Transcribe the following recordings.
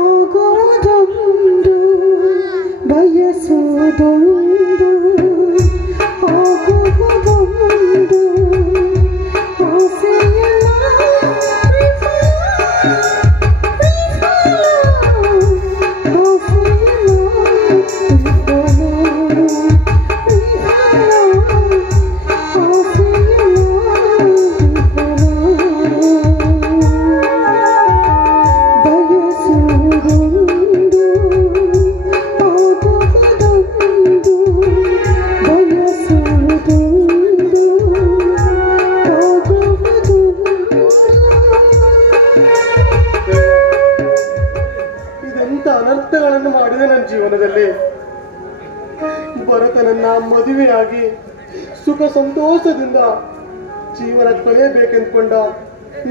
ಆಗೋದೊಂದು ಬಯಸುವುದೊಂದು ಆಗುವುದೊಂದು ಆಸೆಯಲ್ಲ ಅನರ್ಥಗಳನ್ನು ಮಾಡಿದೆ ನನ್ನ ಜೀವನದಲ್ಲಿ. ಭರತನನ್ನ ಮದುವೆಯಾಗಿ ಸುಖ ಸಂತೋಷದಿಂದ ಜೀವನ ಕಳೆಯಬೇಕೆಂದುಕೊಂಡ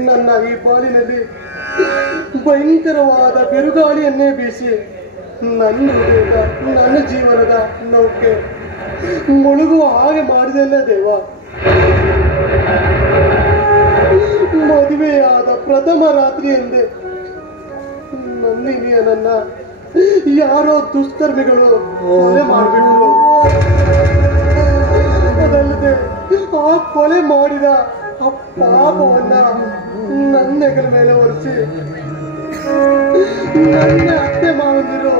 ನನ್ನ ಈ ಬಾಳಿನಲ್ಲಿ ಭಯಂಕರವಾದ ಬಿರುಗಾಳಿಯನ್ನೇ ಬೀಸಿ ನನ್ನ ಹೃದಯದ ನನ್ನ ಜೀವನದ ನೌಕೆ ಮುಳುಗುವ ಹಾಗೆ ಮಾಡಿದೆಲ್ಲ ದೇವ. ಮದುವೆಯಾದ ಪ್ರಥಮ ರಾತ್ರಿ ಎಂದೇ ನನ್ನ ಯಾರೋ ದುಷ್ಕರ್ಮಿಗಳು ಕೊಲೆ ಮಾಡಿಬಿಟ್ರು. ಅದಲ್ಲದೆ ಆ ಕೊಲೆ ಮಾಡಿದ ಆ ಪಾಪವನ್ನ ನನ್ನ ಹೆಗಲ ಮೇಲೆ ಒರೆಸಿ ನನ್ನ ಅತ್ತೆ ಮಾವಂದಿರು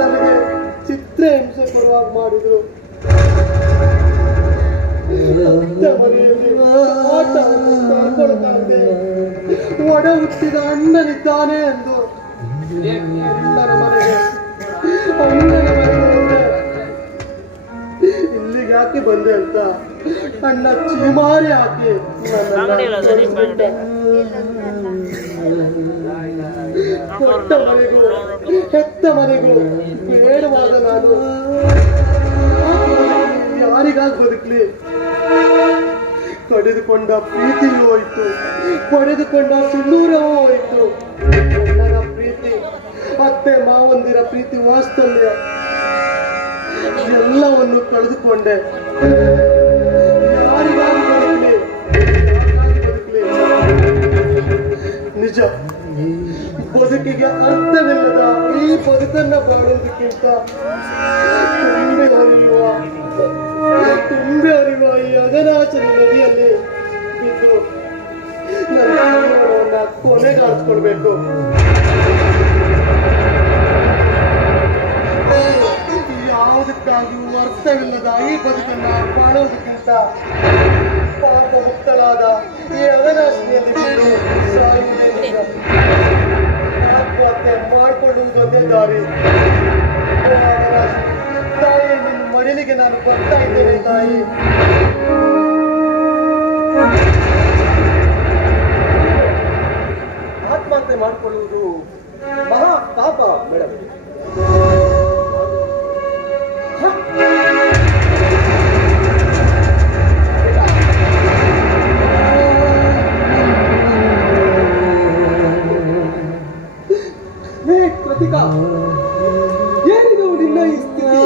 ನನಗೆ ಚಿತ್ರ ಹಿಂಸೆ ಕೊಡುವಾಗ ಮಾಡಿದ್ರು. ಮನೆಯಲ್ಲಿ ಆಟ ಮಾಡ್ಕೊಳಕ್ಕಾಗದೆ ಒಡ ಹುಟ್ಟಿದ ಅಣ್ಣನಿದ್ದಾನೆ ಎಂದು ಅಣ್ಣನ ಮನೆಗೆ ಇಲ್ಲಿಗೆ ಯಾಕೆ ಬಂದೆ ಅಂತ ಅಣ್ಣ ಚೀಮಾರಿ ಹಾಕಿ ಕೊಟ್ಟ ಮನೆಗೂ ಹೆತ್ತ ಮನೆಗೂ ಬೇಡವಾದ ನಾನು ಯಾರಿಗಾಗಿ ಬದುಕಲಿ? ಕಡಿದುಕೊಂಡ ಪ್ರೀತಿಯೂ ಹೋಯ್ತು, ಪಡೆದುಕೊಂಡ ಸಿಂಧೂರವೂ ಹೋಯ್ತು. ನನ್ನ ಪ್ರೀತಿ, ಅತ್ತೆ ಮಾವಂದಿರ ಪ್ರೀತಿ, ವಾತ್ಸಲ್ಯ ಎಲ್ಲವನ್ನು ಕಳೆದುಕೊಂಡೆ. ಯಾರಿಗಾಗಿ ಬದುಕಲಿ? ನಿಜ, ಬದುಕಿಗೆ ಅರ್ಥವಿಲ್ಲದ ಈ ಬದುಕನ್ನ ಬಾಳುವುದಕ್ಕಿಂತ ತುಂಬಿ ಹರಿಯುವ ಈ ಅಘನಾಶನ ನದಿಯಲ್ಲಿ ಬಿದ್ದು ನನ್ನ ಜೀವನವನ್ನ ಕೊನೆಗಾಣಿಸ್ಕೊಳ್ಬೇಕು. ಯಾವುದಕ್ಕಾಗಿಯೂ ಅರ್ಥವಿಲ್ಲದ ಈ ಬದುಕನ್ನ ಬಾಳುವುದಕ್ಕಿಂತ ಪಾಪ ಮುಕ್ತಳಾದ ಈ ಅಘನಾಶಿನಿಯಲ್ಲಿ ಬಿದ್ದು ಸಾಯುವುದೇ ನಿಜ. ಆತ್ಮಹತ್ಯೆ ಮಾಡಿಕೊಳ್ಳುವುದೊಂದೇ ದಾರಿ. ತಾಯಿ, ನಿನ್ನ ಮಡಿಲಿಗೆ ನಾನು ಬರ್ತಾ ಇದ್ದೇನೆ ತಾಯಿ. ಆತ್ಮಹತ್ಯೆ ಮಾಡಿಕೊಳ್ಳುವುದು ಮಹಾ ಪಾಪ ಮೇಡಮ್. ಕೃತಿಕಾ, ಏನಿದು ನಿನ್ನ ಈ ಸ್ಥಿತಿ?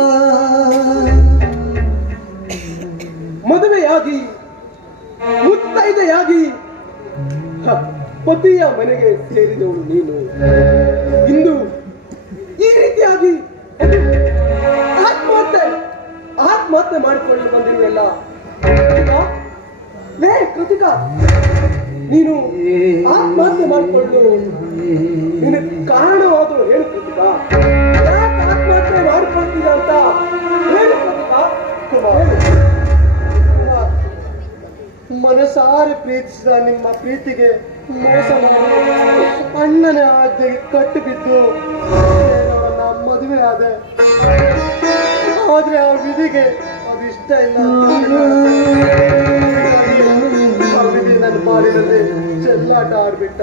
ಮದುವೆಯಾಗಿ ಮುತ್ತೈದೆಯಾಗಿ ಪತಿಯ ಮನೆಗೆ ಸೇರಿದವಳು ನೀನು ಇಂದು ಈ ರೀತಿಯಾಗಿ ಆತ್ಮಹತ್ಯೆ ಮಾಡಿಕೊಳ್ಳಲು ಬಂದಿರುವಲ್ಲ ಕೃತಿಕಾ, ನೀನು ಆತ್ಮಹತ್ಯೆ ಮಾಡಿಕೊಳ್ಳಲು ನಿನ್ನ ಕಾರಣವಾದರೂ ಹೇಳು ಕೃತಿಕಾ. ಯಾಕೆ ಆತ್ಮಹತ್ಯೆ ಮಾಡಿಕೊಳ್ತೀಯ ಅಂತ ಹೇಳು ಕೃತಿಕಾ. ಮನಸಾರೆ ಪ್ರೀತಿಸಿದ ನಿಮ್ಮ ಪ್ರೀತಿಗೆ ಮೋಸ ಮಾಡಿ ಅಣ್ಣನ ಆಜ್ಞೆಗೆ ಕಟ್ಟು ಬಿದ್ದು ಅವನ್ನ ಮದುವೆ ಆದೆ. ಆದ್ರೆ ಆ ವಿಧಿಗೆ ಅದು ಇಷ್ಟ ಇಲ್ಲ. ಆ ವಿಧಿ ನನ್ನ ಬಾಳಿನಲ್ಲಿ ಚೆಲ್ಲಾಟ ಆಡ್ಬಿಟ್ಟ.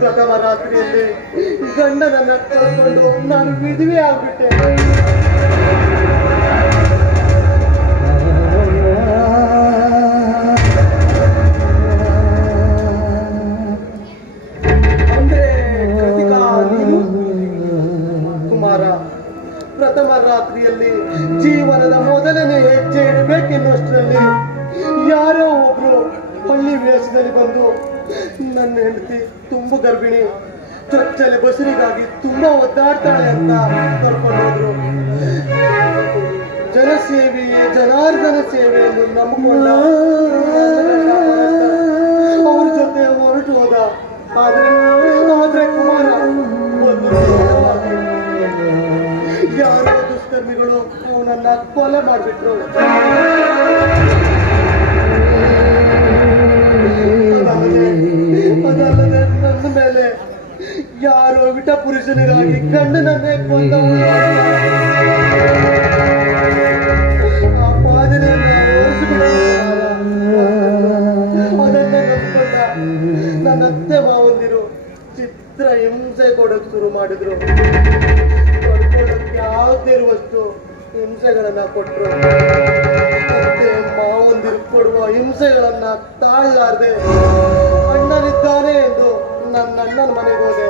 ಪ್ರಥಮ ರಾತ್ರಿಯಲ್ಲಿ ಗಂಡನನ್ನ ಕಳ್ಕೊಂಡು ನಾನು ವಿಧವೆ ಆಗ್ಬಿಟ್ಟೆ. ಪ್ರಥಮ ರಾತ್ರಿಯಲ್ಲಿ ಜೀವನದ ಮೊದಲನೇ ಹೆಜ್ಜೆ ಇಡಬೇಕೆನ್ನುವಷ್ಟರಲ್ಲಿ ಯಾರೋ ಒಬ್ರು ಹಳ್ಳಿ ವೇಷದಲ್ಲಿ ಬಂದು ನನ್ನ ಹೆಂಡತಿ ತುಂಬು ಗರ್ಭಿಣಿ, ಚೊಚ್ಚಲೆ ಬಸರಿಗಾಗಿ ತುಂಬಾ ಒದ್ದಾಡ್ತಾಳೆ ಅಂತ ಕರ್ಕೊಂಡು ಹೋದ್ರು. ಜನಸೇವೆಯೇ ಜನಾರ್ದನ ಸೇವೆ ಎಂದು ನಂಬಿಕೊಂಡ ಅವ್ರ ಜೊತೆ ಹೊರಟು ಹೋದ. ಆದ್ರೆ ಕುಮಾರ ಒಂದು ಯಾರೋ ದುಷ್ಕರ್ಮಿಗಳು ಅವನನ್ನ ಕೊಲೆ ಮಾಡಿಬಿಟ್ರು. ಅದಲ್ಲದೆ ನನ್ನ ಮೇಲೆ ಯಾರೋ ವಿಟ ಪುರುಷನಿಗಾಗಿ ಗಂಡನನ್ನೇ ಕೊಂದವನು. ಆ ಪಾದನೆಯನ್ನು ಅದನ್ನ ನಂಬಿಕೊಂಡ ನನ್ನ ಅತ್ತೆ ಮಾವಂದಿರು ಚಿತ್ರ ಹಿಂಸೆ ಕೊಡಕ್ ಶುರು ಮಾಡಿದ್ರು. ಪಡ್ಕೊಳ್ಳೋಕೆ ಆಗದೇ ಇರುವಷ್ಟು ಹಿಂಸೆಗಳನ್ನ ಕೊಟ್ರು. ಅತ್ತೆ ಮಾವಂದಿರು ಕೊಡುವ ಹಿಂಸೆಗಳನ್ನ ತಾಳಲಾರ್ದೆ ಅಣ್ಣನಿದ್ದಾನೆ ಎಂದು ನನ್ನ ಅಣ್ಣನ ಮನೆಗೆ ಹೋದೆ.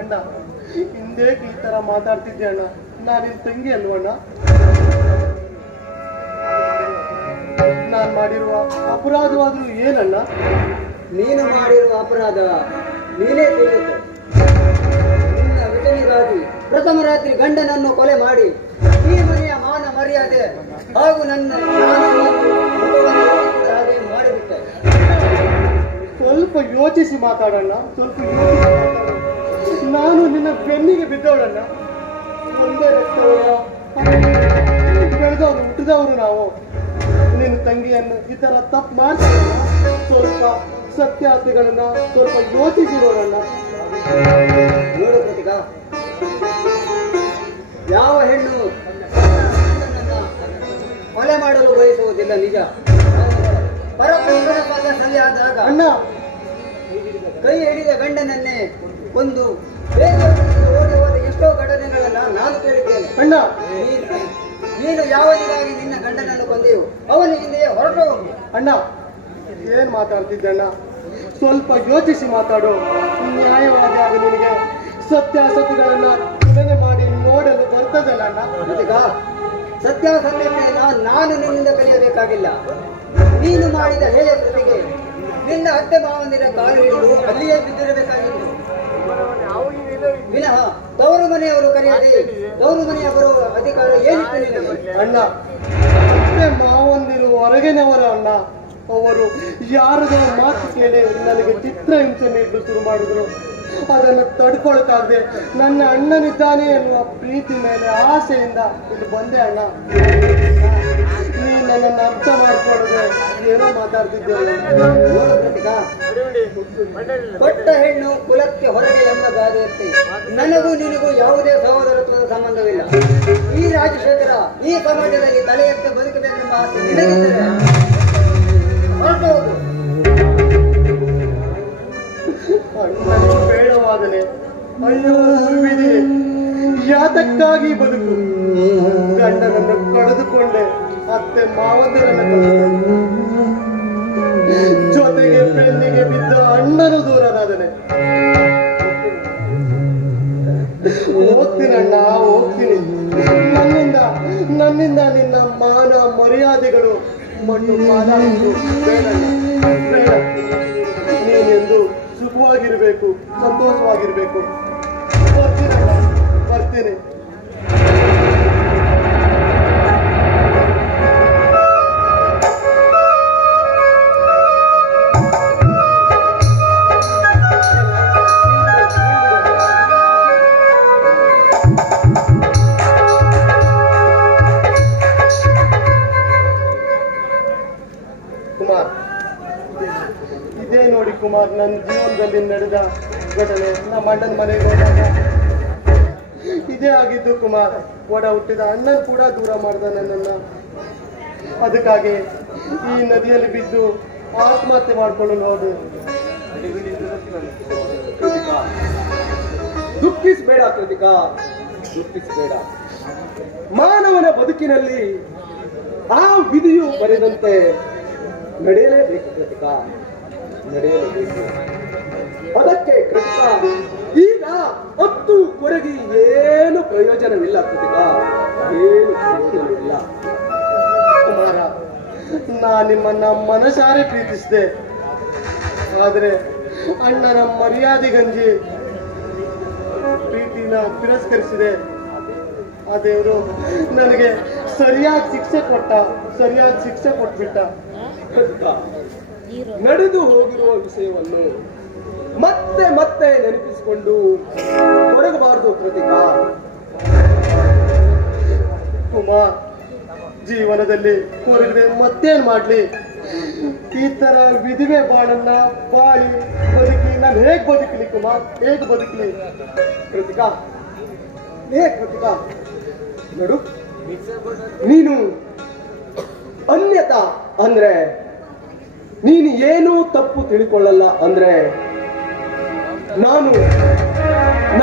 ಅಣ್ಣ, ಹಿಂದೇಕೆ ಈ ತರ ಮಾತಾಡ್ತಿದ್ದೆ ಅಣ್ಣ? ನಾನಿನ್ ತಂಗಿ ಅಲ್ವಣ್ಣ? ನಾನ್ ಮಾಡಿರುವ ಅಪರಾಧವಾದ್ರೂ ಏನಣ್ಣ? ನೀನು ಮಾಡಿರುವ ಅಪರಾಧ ನೀನೇ ತಿಳಿಯುತ್ತೆ. ನಿನ್ನ ವಿಟನಿಗಾಗಿ ಪ್ರಥಮ ರಾತ್ರಿ ಗಂಡನನ್ನು ಕೊಲೆ ಮಾಡಿ ಈ ಮನೆಯ ಮಾನ ಮರ್ಯಾದೆ ಹಾಗೂ ನನ್ನ ಹಾಗೆ ಮಾಡಿಬಿಟ್ಟೆ. ಸ್ವಲ್ಪ ಯೋಚಿಸಿ ಮಾತಾಡೋಣ. ಸ್ವಲ್ಪ ಯೋಚಿಸಿ ಮಾತಾಡೋಣ. ನಾನು ನಿನ್ನ ಬೆನ್ನಿಗೆ ಬಿದ್ದವಳಣ್ಣ. ಒಂದೇ ರಕ್ತವರ ಬೆಳೆದವರು ಹುಟ್ಟಿದವರು ನಾವು. ನಿನ್ನ ತಂಗಿಯನ್ನು ಈ ತರ ತಪ್ಪು ಮಾಡ್ತಾರೆ. ಸ್ವಲ್ಪ ಸತ್ಯಾರ್ಥಿಗಳನ್ನ ಸ್ವಲ್ಪ ಯೋಚಿಸಿ ನೋಡೋಣ. ನೋಡು ಪ್ರತಿಕ, ಯಾವ ಹೆಣ್ಣು ಕೊಲೆ ಮಾಡಲು ಬಯಸುವುದಿಲ್ಲ ನಿಜ. ಪರಪುರುಷನ ಪದ ಸರಿ ಆದಾಗ ಅಣ್ಣ, ಕೈ ಹಿಡಿದ ಗಂಡನನ್ನೇ ಒಂದು ಬೇಗ ಓಡಿ ಹೋದ ಎಷ್ಟೋ ಘಟನೆಗಳನ್ನ ನಾನು ಕೇಳಿದ್ದೇನೆ. ಅಣ್ಣ, ನೀನು ಯಾವನಿಗಾಗಿ ನಿನ್ನ ಗಂಡನನ್ನು ಕೊಂದೆಯೋ ಅವನ ಹಿಂದೆಯೇ ಹೊರಟು ಹೋಗು. ಅಣ್ಣ, ಏನ್ ಮಾತಾಡ್ತಿದ್ದೆ ಅಣ್ಣ? ಸ್ವಲ್ಪ ಯೋಚಿಸಿ ಮಾತಾಡು. ನ್ಯಾಯವಾದಿ ಆಗ ನಿನಗೆ ಸತ್ಯಾಸತ್ಯಗಳನ್ನ ತುಲನೆ ಮಾಡಿ ನೋಡಲು ಬರ್ತದಲ್ಲ ಅಣ್ಣ? ಈಗ ಸತ್ಯಾಸತ್ಯತೆಯನ್ನ ನಾನು ನಿನ್ನಿಂದ ಕಲಿಯಬೇಕಾಗಿಲ್ಲ. ನೀನು ಮಾಡಿದ ಹೇಯ ಕೃತಿಗೆ ನಿನ್ನ ಅತ್ತೆ ಮಾವಂದಿರ ಕಾಲು ಹಿಡಿದು ಅಲ್ಲಿಯೇ ಬಿದ್ದಿರಬೇಕಾಗಿತ್ತು. ವಿನಃ ತವರು ಮನೆಯವರು ಕರೆಯದೆ ತವರು ಮನೆಯ ಬರುವ ಅಧಿಕಾರ ಏನಿತ್ತು ನಿನಗೆ? ಅಣ್ಣ, ಮತ್ತೆ ಮಾವಂದಿರು ಹೊರಗಿನವರ ಅಣ್ಣ. ಅವರು ಯಾರದ ಮಾತು ಕೇಳಿ ನನಗೆ ಚಿತ್ರಹಿಂಸೆ ನೀಡಲು ಶುರು ಮಾಡಿದ್ರು. ಅದನ್ನು ತಡ್ಕೊಳಕ್ಕಾಗದೆ ನನ್ನ ಅಣ್ಣನಿದ್ದಾನೆ ಎನ್ನುವ ಪ್ರೀತಿ ಮೇಲೆ ಆಸೆಯಿಂದ ಇಲ್ಲಿ ಬಂದೆ ಅಣ್ಣ. ನೀ ನನ್ನನ್ನು ಅರ್ಥ ಮಾಡ್ಕೊಳ್ಳದೆ ಏನೋ ಮಾತಾಡ್ತಿದ್ದೇನೆ. ಕೊಟ್ಟ ಹೆಣ್ಣು ಕುಲಕ್ಕೆ ಹೊರಗೆ ಎಂಬ ಗಾದೆಯಂತೆ ನನಗೂ ನಿನಗೂ ಯಾವುದೇ ಸಹೋದರತ್ವದ ಸಂಬಂಧವಿಲ್ಲ. ಈ ರಾಜಶೇಖರ ಈ ಸಮಾಜದಲ್ಲಿ ತಲೆ ಎತ್ತಿ ಬದುಕಬೇಕೆಂಬ ಆಸೆ ನಿನಗಿದ್ದರೆ ಹೊರಟು ಹೋಗು. ಬೇಡವಾದನೆ ಅಯ್ಯೋ ಉಳ್ವಿದೆ. ಯಾತಕ್ಕಾಗಿ ಬದುಕು? ಗಂಡನನ್ನು ಕಳೆದುಕೊಂಡೆ, ಅತ್ತೆ ಮಾವಂದಿರನ್ನ ಕಳೆದುಕೊಂಡೆ, ಜೊತೆಗೆ ಬೆನ್ನಿಗೆ ಬಿದ್ದ ಅಣ್ಣನು ದೂರನಾದನೆ. ಹೋಗ್ತೀನಣ್ಣ, ಹೋಗ್ತೀನಿ. ನನ್ನಿಂದ ನಿನ್ನ ಮಾನ ಮರ್ಯಾದೆಗಳು ಮಣ್ಣು ಪಾಲಾಗುವುದು ಬೇಡ. ನೀನೆಂದು ಸುಖ ಸುಖವಾಗಿರ್ಬೇಕು, ಸಂತೋಷವಾಗಿರ್ಬೇಕು. ಬರ್ತೀನಣ್ಣ, ಬರ್ತೀನಿ. ಕುಮಾರ್, ಇದೇ ನೋಡಿ ಕುಮಾರ್, ನನ್ನ ಜೀವನದಲ್ಲಿ ನಡೆದ ಘಟನೆ. ನಮ್ಮ ಅಣ್ಣನ ಮನೆಗೆ ಹೋದಾಗ ಇದೇ ಆಗಿದ್ದು ಕುಮಾರ್. ಒಡ ಹುಟ್ಟಿದ ಅಣ್ಣನ ಕೂಡ ದೂರ ಮಾಡ್ದ ನನ್ನನ್ನ. ಅದಕ್ಕಾಗಿ ಈ ನದಿಯಲ್ಲಿ ಬಿದ್ದು ಆತ್ಮಹತ್ಯೆ ಮಾಡ್ಕೊಳ್ಳಲು ಹೋದೆ. ದುಃಖಿಸಬೇಡ ಕೃತಿಕಾ, ದುಃಖಿಸಬೇಡ. ಮಾನವನ ಬದುಕಿನಲ್ಲಿ ಆ ವಿಧಿಯು ಬರೆದಂತೆ ನಡೆಯಲೇಬೇಕು ಕೃತಿಕಾ, ನಡೆಯಲೇಬೇಕು. ಅದಕ್ಕೆ ಕೃತಿಕಾ ಈಗ ಹತ್ತು ಕೊರಗಿ ಏನು ಪ್ರಯೋಜನವಿಲ್ಲ ಕೃತಿಕಾ, ಏನು ಪ್ರಯೋಜನವಿಲ್ಲ. ಕುಮಾರ, ನಾ ನಿಮ್ಮನ್ನ ಮನಸಾರೆ ಪ್ರೀತಿಸಿದೆ. ಆದರೆ ಅಣ್ಣನ ಮರ್ಯಾದೆಗಂಜಿ ಪ್ರೀತಿನ ತಿರಸ್ಕರಿಸಿದೆ. ಆ ದೇವರು ನನಗೆ ಸರಿಯಾದ ಶಿಕ್ಷೆ ಕೊಟ್ಬಿಟ್ಟ. ಕೃತಿಕಾ, ನಡೆದು ಹೋಗಿರುವ ವಿಷಯವನ್ನು ಮತ್ತೆ ಮತ್ತೆ ನೆನಪಿಸಿಕೊಂಡು ಹೊರಗಬಾರದು ಕೃತಿಕಾ. ಕುಮಾರ್, ಜೀವನದಲ್ಲಿ ಹೊರಗಡೆ ಮತ್ತೇನ್ ಮಾಡ್ಲಿ? ಈ ತರ ವಿಧಿವೆ ಬಾಳನ್ನ ಬಾಳಿ ಬದುಕಿ ನಾನು ಹೇಗ್ ಬದುಕಲಿ ಕುಮಾರ್, ಹೇಗ್ ಬದುಕಲಿ? ಕೃತಿಕಾ, ಕೃತಿಕಾ, ನೋಡು, ನೀನು ಅನ್ಯತಾ ಅಂದ್ರೆ ನೀನು ಏನೂ ತಪ್ಪು ತಿಳ್ಕೊಳ್ಳಲ್ಲ ಅಂದ್ರೆ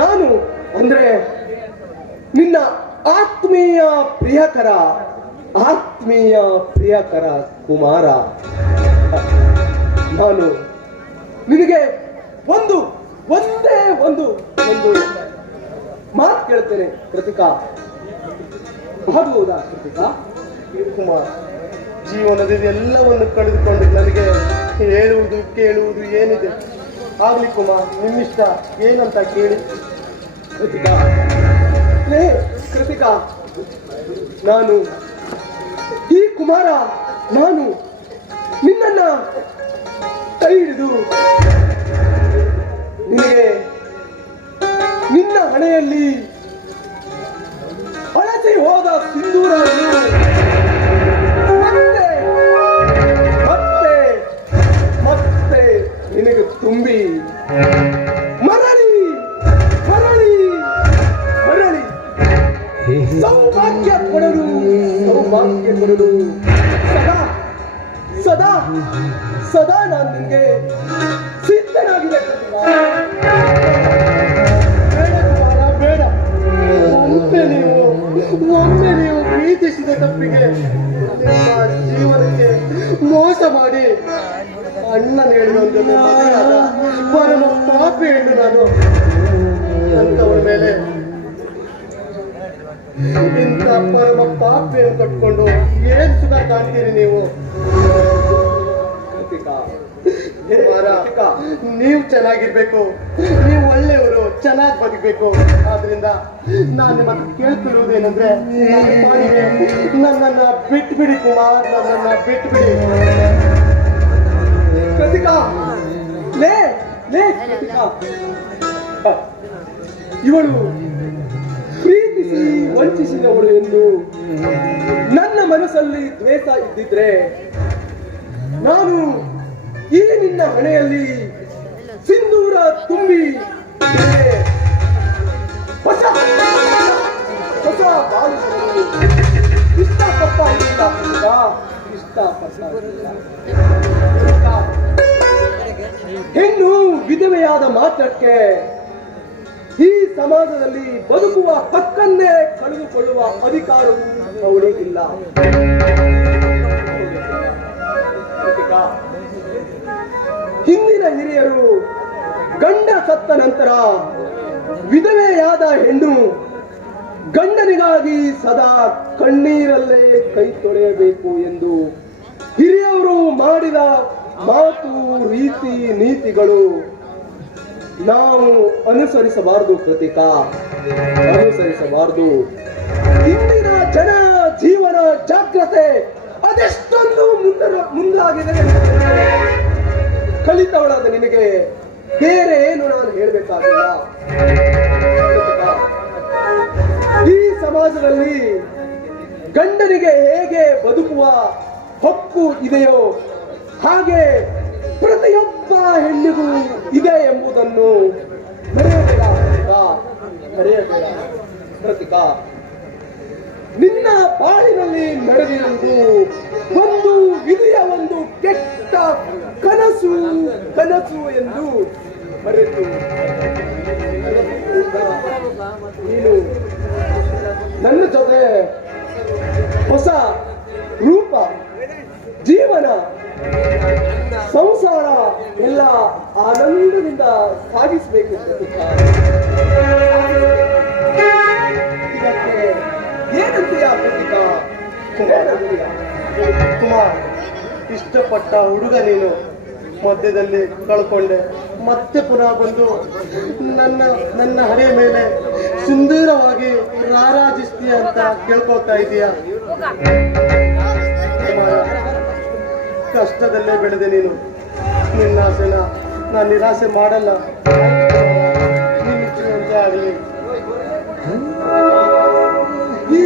ನಾನು ಅಂದ್ರೆ ನಿನ್ನ ಆತ್ಮೀಯ ಪ್ರಿಯಕರ ಕುಮಾರ. ನಾನು ನಿನಗೆ ಒಂದೇ ಒಂದು ಮಾತು ಕೇಳ್ತೇನೆ ಕೃತಿಕಾ, ಆಗ್ಬಹುದಾ ಕೃತಿಕಾ? ಕುಮಾರ್, ಜೀವನದಲ್ಲಿ ಎಲ್ಲವನ್ನು ಕಳೆದುಕೊಂಡು ನನಗೆ ಹೇಳುವುದು ಕೇಳುವುದು ಏನಿದೆ? ಆಗ್ಲಿ ಕುಮಾರ್, ನಿಮ್ಮಿಷ್ಟ, ಏನಂತ ಕೇಳಿ. ಕೃತಿಕಾ, ಕೃತಿಕಾ, ನಾನು ಈ ಕುಮಾರ, ನಾನು ನಿನ್ನನ್ನ ಕೈ ಹಿಡಿದು ನಿನಗೆ ನಿನ್ನ ಹಣೆಯಲ್ಲಿ ಅಳಸಿ ಹೋದ ಸಿಂಧೂರವನ್ನು ಮತ್ತೆ ನಿನಗೆ ತುಂಬಿ ಮರಳಿ ಸೌಭಾಗ್ಯ ಕೊಡಲು ಸದಾ ನಾನು ನಿನಗೆ ಸಿದ್ಧನಾಗಿದೆ. ಬೇಡ, ಒಮ್ಮೆ ನೀವು ಪ್ರೀತಿಸಿದ ತಪ್ಪಿಗೆ ನಿಮ್ಮ ಜೀವನಕ್ಕೆ ಮೋಸ ಮಾಡಿ ಅಣ್ಣನ ಹೇಳಿದ ಪರಮ ಪಾಪಿ ಹೆಣ್ಣು ನಾನು. ಅಂತವರ ಮೇಲೆ ಇಂಥ ಪರಮ ಪಾಪಿಯನ್ನು ಕಟ್ಕೊಂಡು ಏನ್ ಸುಖ ಕಾಣ್ತೀರಿ ನೀವು? ನೀವು ಚೆನ್ನಾಗಿರ್ಬೇಕು, ನೀವು ಒಳ್ಳೆಯವರು, ಚೆನ್ನಾಗಿ ಬದುಕಬೇಕು. ಆದ್ರಿಂದ ನಾನು ನಿಮ್ಮ ಕೇಳ್ತಿರುವುದೇನಂದ್ರೆ, ನನ್ನನ್ನ ಬಿಟ್ಬಿಡಿ ಕುಮಾರ್, ನನ್ನನ್ನ ಬಿಟ್ಬಿಡಿ. ಕೃತಿಕಾ, ಕೃತಿಕಾ, ಇವಳು ಪ್ರೀತಿಸಿ ವಂಚಿಸಿದವಳು ಎಂದು ನನ್ನ ಮನಸ್ಸಲ್ಲಿ ದ್ವೇಷ ಇದ್ದಿದ್ರೆ ನಾನು ಈ ನಿನ್ನ ಹಣೆಯಲ್ಲಿ ಸಿಂಧೂರ ತುಂಬಿ ಹೊಸ ಬಾಳು ಹೆಣ್ಣು ವಿಧವೆಯಾದ ಮಾತ್ರಕ್ಕೆ ಈ ಸಮಾಜದಲ್ಲಿ ಬದುಕುವ ಹಕ್ಕನ್ನೇ ಕಳೆದುಕೊಳ್ಳುವ ಅಧಿಕಾರವು ಅವಳಿಗಿಲ್ಲ. ಹಿಂದಿನ ಹಿರಿಯರು ಗಂಡ ಸತ್ತ ನಂತರ ವಿಧವೆಯಾದ ಹೆಣ್ಣು ಗಂಡನಿಗಾಗಿ ಸದಾ ಕಣ್ಣೀರಲ್ಲೇ ಕೈ ತೊಳೆಯಬೇಕು ಎಂದು ಹಿರಿಯವರು ಮಾಡಿದ ಮಾತು, ರೀತಿ, ನೀತಿಗಳು ನಾವು ಅನುಸರಿಸಬಾರದು ಕೃತಿಕಾ, ಅನುಸರಿಸಬಾರದು. ಇಂದಿನ ಜನ ಜೀವನ ಜಾಗ್ರತೆ ಅದೆಷ್ಟೊಂದು ಮುಂದಾಗಿದೆ. ಕಲಿತವಳಾದ ನಿನಗೆ ಬೇರೆ ಏನು ನಾನು ಹೇಳಬೇಕಾಗಿಲ್ಲ. ಈ ಸಮಾಜದಲ್ಲಿ ಗಂಡನಿಗೆ ಹೇಗೆ ಬದುಕುವ ಹಕ್ಕು ಇದೆಯೋ ಹಾಗೆ ಪ್ರತಿಯೊಬ್ಬ ಹೆಣ್ಣಿಗೂ ಇದೆ ಎಂಬುದನ್ನು ಮರೆಯಬೇಡ ಕೃತಿಕಾ. ನಿನ್ನ ಬಾಳಿನಲ್ಲಿ ನಡೆದಿರುವುದು ಒಂದು ವಿಧಿಯ ಒಂದು ಕೆಟ್ಟ ಕನಸು ಎಂದು ಮರೆತು ನೀನು ನನ್ನ ಜೊತೆ ಹೊಸ ರೂಪ, ಜೀವನ, ಸಂಸಾರ ಎಲ್ಲ ಆನಂದದಿಂದ ಸಾಗಿಸಬೇಕು. ಇದಕ್ಕೆ ಏನಂತೀಯ ಕೃತಿಕಾ? ಕುಮಾರ್, ಇಷ್ಟಪಟ್ಟ ಹುಡುಗ ನೀನು ಮಧ್ಯದಲ್ಲಿ ಕಳ್ಕೊಂಡೆ, ಮತ್ತೆ ಪುನಃ ಬಂದು ನನ್ನ ಹಣೆ ಮೇಲೆ ಸುಂದರವಾಗಿ ರಾರಾಜಿಸ್ತೀಯ ಅಂತ ಕೇಳ್ಕೊಳ್ತಾ ಇದೀಯ. ಕಷ್ಟದಲ್ಲೇ ಬೆಳೆದೆ ನೀನು. ನಿನ್ನ ಆಸೆನ ನಾನು ನಿರಾಸೆ ಮಾಡಲ್ಲ. ನಿನ್ನ ಆಗಲಿ. ಈ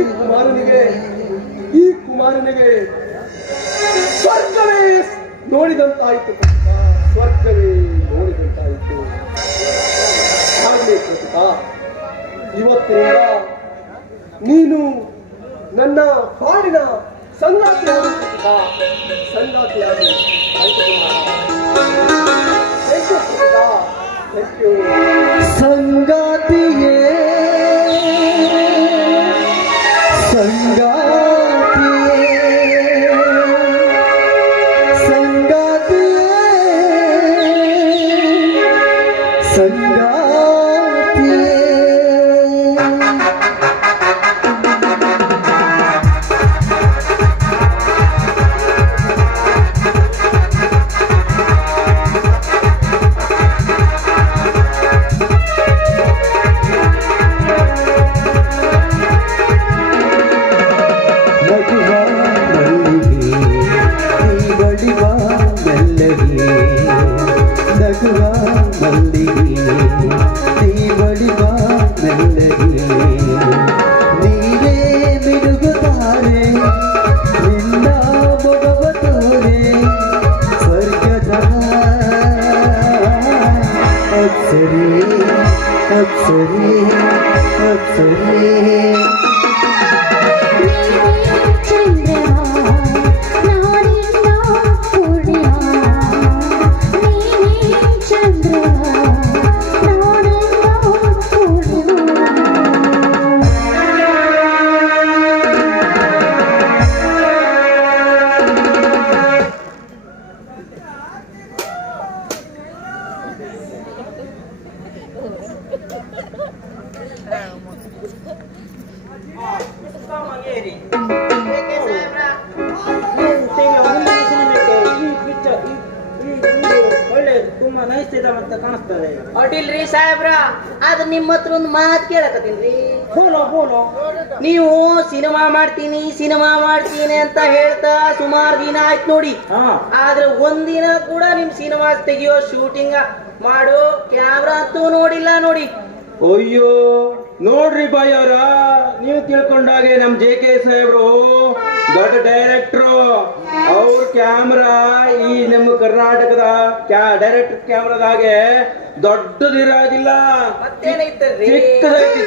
ಕುಮಾರನಿಗೆ ಸ್ವರ್ಗವೇ ನೋಡಿದಂತಾಯಿತು. ಸ್ವರ್ಗವೇ ನೋಡಿದಂತಾಯಿತು. ಆಗಲಿ ಕೃತಿಕಾ, ಇವತ್ತಿನಿಂದ ನೀನು ನನ್ನ ಪಾಡಿನ ಸಂಗಾತಿಯಾಗಿ ಸಂಗಾತಿಯಾಗಿ ಸಂಗಾತಿಯೇ ಅಡ್ಡಿಲ್ರಿ ಸಾಹೇಬ್ರ, ಆದ್ರೆ ನಿಮ್ಮ ಹತ್ರ ಒಂದು ಮಾತು ಕೇಳಕತ್ತೀನ್ರಿ. ನೀವು ಸಿನಿಮಾ ಮಾಡ್ತೀನಿ ಅಂತ ಹೇಳ್ತಾ ಸುಮಾರು ದಿನ ಆಯ್ತು ನೋಡಿ. ಆದ್ರೆ ಒಂದಿನ ಕೂಡ ನಿಮ್ ಸಿನಿಮಾ ತೆಗಿಯೋ ಶೂಟಿಂಗ್ ಮಾಡೋ ಕ್ಯಾಮ್ರಾ ಅಂತೂ ನೋಡಿಲ್ಲ ನೋಡಿ. ಅಯ್ಯೋ ನೋಡ್ರಿ ಬಾಯ್ ಅವರ, ನೀವು ತಿಳ್ಕೊಂಡಾಗೆ ನಮ್ JK ಸಾಹೇಬ್ರು ದೊಡ್ಡ ಡೈರೆಕ್ಟ್ರು. ಅವ್ರ ಕ್ಯಾಮ್ರಾ ಈ ನಮ್ಮ ಕರ್ನಾಟಕದ ಡೈರೆಕ್ಟರ್ ಕ್ಯಾಮ್ರಾದಾಗೆ ದೊಡ್ಡದಿರೋದಿಲ್ಲ,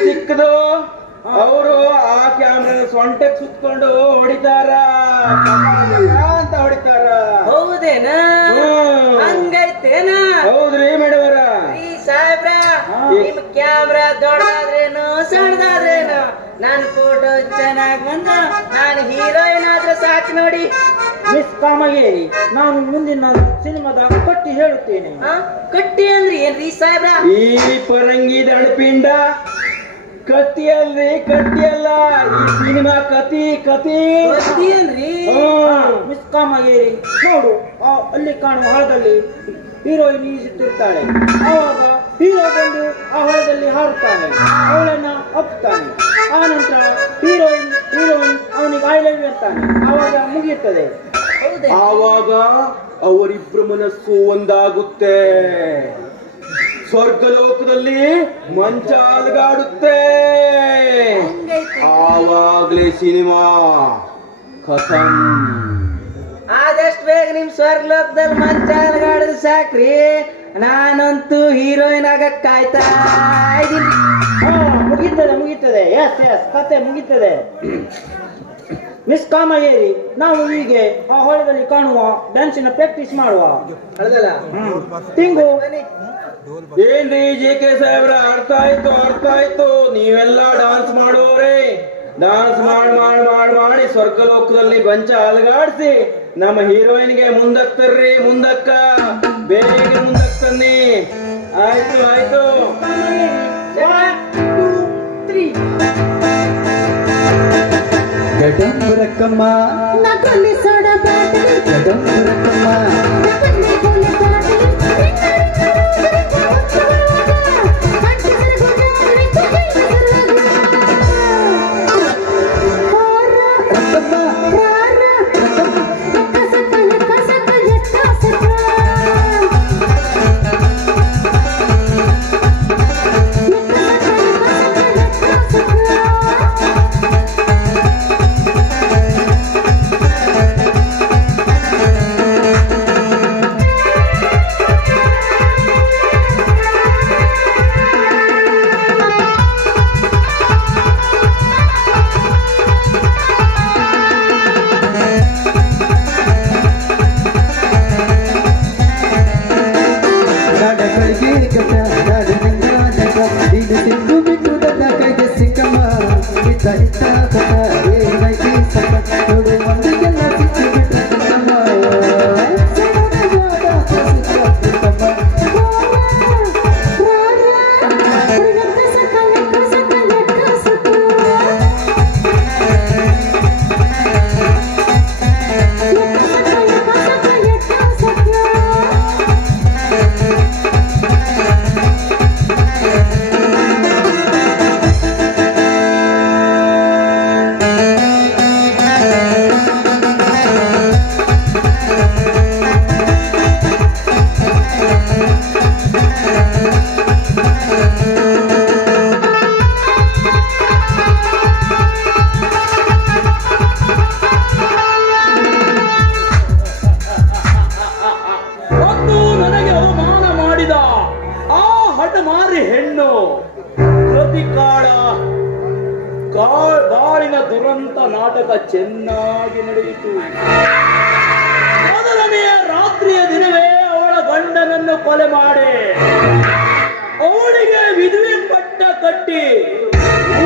ಚಿಕ್ಕದು. ಅವರು ಆ ಕ್ಯಾಮ್ರಾ ಸೊಂಟಕ್ಕೆ ಸುತ್ಕೊಂಡು ಹೊಡಿತಾರ ಅಂತ ಹೊಡಿತಾರ. ಹೌದೇನ? ಹಂಗೈತೇನ? ಹೌದ್ರಿ ಮೇಡಮ್ ಅವರ. ಈ ಸಾಹೇಬ್ರ, ನಿಮ್ ಕ್ಯಾಮ್ರಾ ದೊಡ್ಡದಾದ್ರೇನು ಸಣ್ಣದಾದ್ರೇನು ನನ್ ಫೋಟೋ ಚೆನ್ನಾಗ್ ಬಂದ ನಾನು ಹೀರೋಯಿನ್ ಆದ್ರೆ ಸಾಕು ನೋಡಿ. ಮಿಸ್ ಕಾಮಗೇರಿ, ನಾನು ಮುಂದಿನ ಸಿನಿಮಾದ ಕಟ್ಟಿ ಹೇಳುತ್ತೇನೆ. ಕಟ್ಟಿ ಅಂದ್ರಿ ಏನ್ರಿ ಸಾಹೇಬ್ರ? ಈ ಪರಂಗಿ ದಣಪಿಂಡ ಕತ್ತಿ ಅಲ್ರಿ, ಕಟ್ಟಿ ಅಲ್ಲ. ಈ ಸಿನಿಮಾ ಕತಿ ಏನ್ರಿ? ಮಿಸ್ ಕಾಮಗೇರಿ ನೋಡು, ಅಲ್ಲಿ ಕಾಣುವ ಹಾಳದಲ್ಲಿ ಹೀರೋಯಿನ್ ಈಜುತ್ತಿರ್ತಾಳೆ. ಆವಾಗ ಹೀರೋ ಬಂದು ಆ ಹೊಲದಲ್ಲಿ ಹಾರುತ್ತಾನೆ, ಅವಳನ್ನ ಒಪ್ತಾನೆ. ಆ ನಂತರ ಹೀರೋಯಿನ್ ಅವನಿಗೆ ಐ ಲವ್ ಯು ಅಂತಾನೆ. ಆವಾಗ ಮುಗಿಯುತ್ತದೆ. ಆವಾಗ ಅವರಿಬ್ಬರ ಮನಸ್ಸು ಒಂದಾಗುತ್ತೆ, ಸ್ವರ್ಗಲೋಕದಲ್ಲಿ ಮಂಚ ಅಲುಗಾಡುತ್ತೆ. ಆವಾಗ್ಲೇ ಸಿನಿಮಾ ಖತಮ್. ಆದಷ್ಟು ಬೇಗ ನಿಮ್ ಸ್ವರ್ಗಲೋಕದಲ್ಲಿ ಮಂಚ ಅಲುಗಾಡಿದ್ರೆ ಸಾಕ್ರಿ, ನಾನಂತೂ ಹೀರೋಯಿನ್ ಆಗಕ್ ಕಾಯ್ತಾ ಇದ್ದೀನಿ. ಮುಗೀತದೆ. ಎಸ್ ಕತೆ ಮುಗೀತದೆ. ಮಿಸ್ ಕಾಮಯ್ಯರಿ, ನಾವು ಹೀಗೆ ಆ ಹೊಲದಲ್ಲಿ ಕಾಣುವ ಡ್ಯಾನ್ಸಿನ ಪ್ರಾಕ್ಟೀಸ್ ಮಾಡುವ. ಹೌದಲ್ಲ? ತಿಂಗು ಏನ್ರಿ ಜೆ.ಕೆ. ಸಾಹೇಬ್ರ, ಅರ್ಥ ಆಯ್ತು. ನೀವೆಲ್ಲ ಡಾನ್ಸ್ ಮಾಡೋರೆ. ಡಾನ್ಸ್ ಮಾಡಿ ಸ್ವರ್ಗಲೋಕದಲ್ಲಿ ಬಂಚ ಅಲುಗಾಡಿಸಿ ನಮ್ಮ ಹೀರೋಯಿನ್ಗೆ ಮುಂದಕ್ ತರ್ರಿ. ಮುಂದಕ್ಕ ಬೇಗ ಮುಂದಕ್ ತನ್ನಿ. ಆಯ್ತು. ಗಡಂಬರಕ್ಕಮ್ಮ ನಕಲಿ ಸಡ ಬ್ಯಾಟರಿ ಗಡಂಬರಕ್ಕಮ್ಮ ನಕಲಿ ಗೋಲಿ ಬ್ಯಾಟರಿ ಬಾಳಿನ ದುರಂತ ನಾಟಕ ಚೆನ್ನಾಗಿ ನಡೆಯಿತು. ಮೊದಲನೆಯ ರಾತ್ರಿಯ ದಿನವೇ ಅವಳ ಗಂಡನನ್ನು ಕೊಲೆ ಮಾಡಿ ಅವಳಿಗೆ ವಿಧವೆ ಪಟ್ಟ ಕಟ್ಟಿ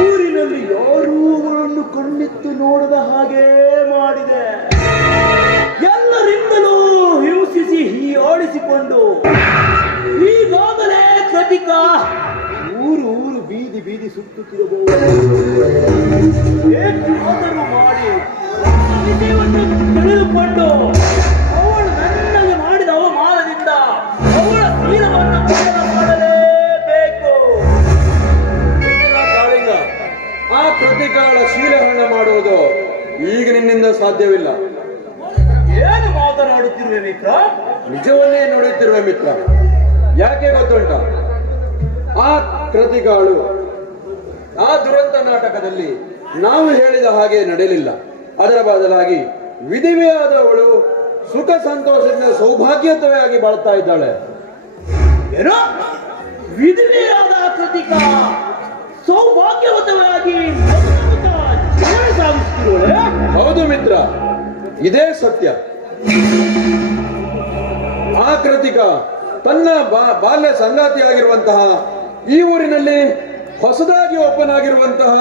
ಊರಿನಲ್ಲಿ ಯಾರೂ ಅವಳನ್ನು ಕಣ್ಣಿತ್ತು ನೋಡದ ಹಾಗೆ ಮಾಡಿದೆ. ಎಲ್ಲರಿಂದಲೂ ಹಿಂಸಿಸಿ ಹೀಯಾಡಿಸಿಕೊಂಡು ಈಗಾಗಲೇ ಕೃತಿಕಾ ಊರು ಬೀದಿ ಸುತ್ತುತ್ತಿರಬಹುದು. ಏನಾದರೂ ಮಾಡಿ ವಿಷಯವನ್ನು ತಿಳಿದುಕೊಂಡು ಅವಳು ನನಗೆ ಮಾಡಿದ ಅವಮಾನದಿಂದ ಅವಳ ಶೀಲವನ್ನು ಮಾಡಲೇಬೇಕು. ಆ ಕೃತಿಕಾಳ ಶೀಲಹರಣ ಮಾಡುವುದು ಈಗ ನಿನ್ನಿಂದ ಸಾಧ್ಯವಿಲ್ಲ. ಏನು ಮಾತನಾಡುತ್ತಿರುವೆ ಮಿತ್ರ? ನಿಜವನ್ನೇ ನೋಡುತ್ತಿರುವೆ ಮಿತ್ರ. ಯಾಕೆ ಗೊತ್ತುಂಟ? ಆ ಕೃತಿಕಾಳು ಆ ದುರಂತ ನಾಟಕದಲ್ಲಿ ನಾವು ಹೇಳಿದ ಹಾಗೆ ನಡೆಯಲಿಲ್ಲ. ಅದರ ಬದಲಾಗಿ ವಿಧವೆಯಾದವಳು ಸುಖ ಸಂತೋಷದಿಂದ ಸೌಭಾಗ್ಯತವಾಗಿ ಬಾಳ್ತಾ ಇದ್ದಾಳೆ. ಏನೋ ವಿಧವೆಯಾದ ಕೃತಿಕಾ ಸೌಭಾಗ್ಯವತವಾಗಿ ಜೀವನ ಸಾಗಿಸುತ್ತಿರೋಳೆ? ಹೌದು ಮಿತ್ರ, ಇದೇ ಸತ್ಯ. ಆ ಕೃತಿಕಾ ತನ್ನ ಬಾಲ್ಯ ಸಂಗಾತಿಯಾಗಿರುವಂತಹ ಈ ಊರಿನಲ್ಲಿ ಹೊಸದಾಗಿ ಓಪನ್ ಆಗಿರುವಂತಹ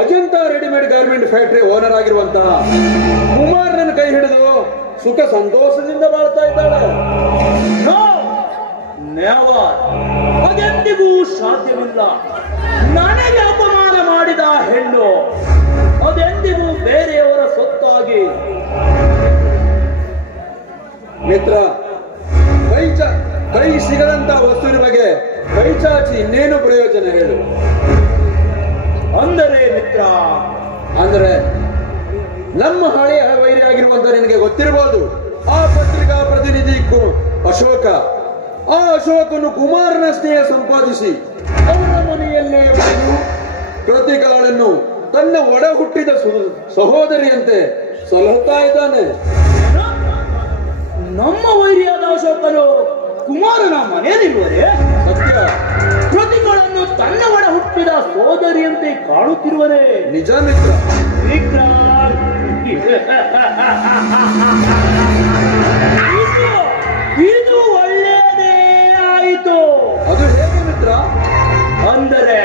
Ajanta readymade garment factory owner ಆಗಿರುವಂತಹ ಕುಮಾರನ ಕೈ ಹಿಡಿದು ಸುಖ ಸಂತೋಷದಿಂದ ಬಾಳ್ತಾ ಇದ್ದಾಳೆ. ಅದೆಂದಿಗೂ ಸಾಧ್ಯವಿಲ್ಲ. ನನಗೆ ಅಪಮಾನ ಮಾಡಿದ ಹೆಣ್ಣು ಅದೆಂದಿಗೂ ಬೇರೆಯವರ ಸೊತ್ತಾಗಿ. ಮಿತ್ರ, ಕೈ ಸಿಗದಂತ ವಸ್ತುವಿನ ಬಗ್ಗೆ ಕೈ ಯೋಚಿಸಿ ಇನ್ನೇನು ಪ್ರಯೋಜನ ಹೇಳು. ಅಂದರೆ ಮಿತ್ರ, ಅಂದ್ರೆ ನಮ್ಮ ಹಳೆಯ ವೈರಿ ಆಗಿರುವಂತ ನಿನಗೆ ಗೊತ್ತಿರಬಹುದು. ಆ ಪತ್ರಿಕಾ ಪ್ರತಿನಿಧಿ ಅಶೋಕ, ಆ ಅಶೋಕನು ಕುಮಾರನ ಸ್ನೇಹ ಸಂಪಾದಿಸಿ ಅವರ ಮನೆಯಲ್ಲೇ ಬಂದು ಪ್ರತಿಕಾಳನ್ನು ತನ್ನ ಒಡ ಹುಟ್ಟಿದ ಸಹೋದರಿಯಂತೆ ಸಲಹುತ್ತಾ ಇದ್ದಾನೆ. ನಮ್ಮ ವೈರಿಯಾದ ಅಶೋಕನು ಕುಮಾರನ ಮನೆಯಲ್ಲಿರುವರೆ ಸತ್ಯ. ಕೃತಿಗಳನ್ನು ತನ್ನ ಒಡ ಹುಟ್ಟಿದ ಸೋದರಿಯಂತೆ ಕಾಣುತ್ತಿರುವರೆ. ನಿಜ ಮಿತ್ರ. ಇದು ಒಳ್ಳೆಯದೇ ಆಯಿತು. ಅದು ಹೇಗೆ ಮಿತ್ರ? ಅಂದರೆ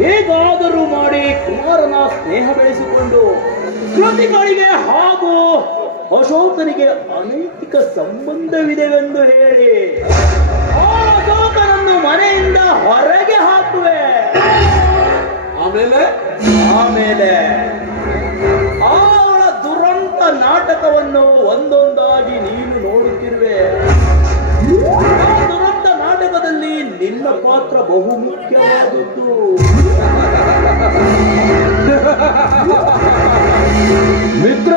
ಹೇಗಾದರೂ ಮಾಡಿ ಕುಮಾರನ ಸ್ನೇಹ ಬೆಳೆಸಿಕೊಂಡು ಕೃತಿಗಳಿಗೆ ಹಾಗೂ ಅಶೋಕನಿಗೆ ಅನೈತಿಕ ಸಂಬಂಧವಿದೆವೆಂದು ಹೇಳಿ ಆ ಅಶೋಕನನ್ನು ಮನೆಯಿಂದ ಹೊರಗೆ ಹಾಕುವೆ. ಆಮೇಲೆ ಅವಳ ದುರಂತ ನಾಟಕವನ್ನು ಒಂದೊಂದಾಗಿ ನೀನು ನೋಡುತ್ತಿರುವೆ. ಆ ದುರಂತ ನಾಟಕದಲ್ಲಿ ನಿನ್ನ ಪಾತ್ರ ಬಹುಮುಖ್ಯವಾದದ್ದು. ಮಿತ್ರ,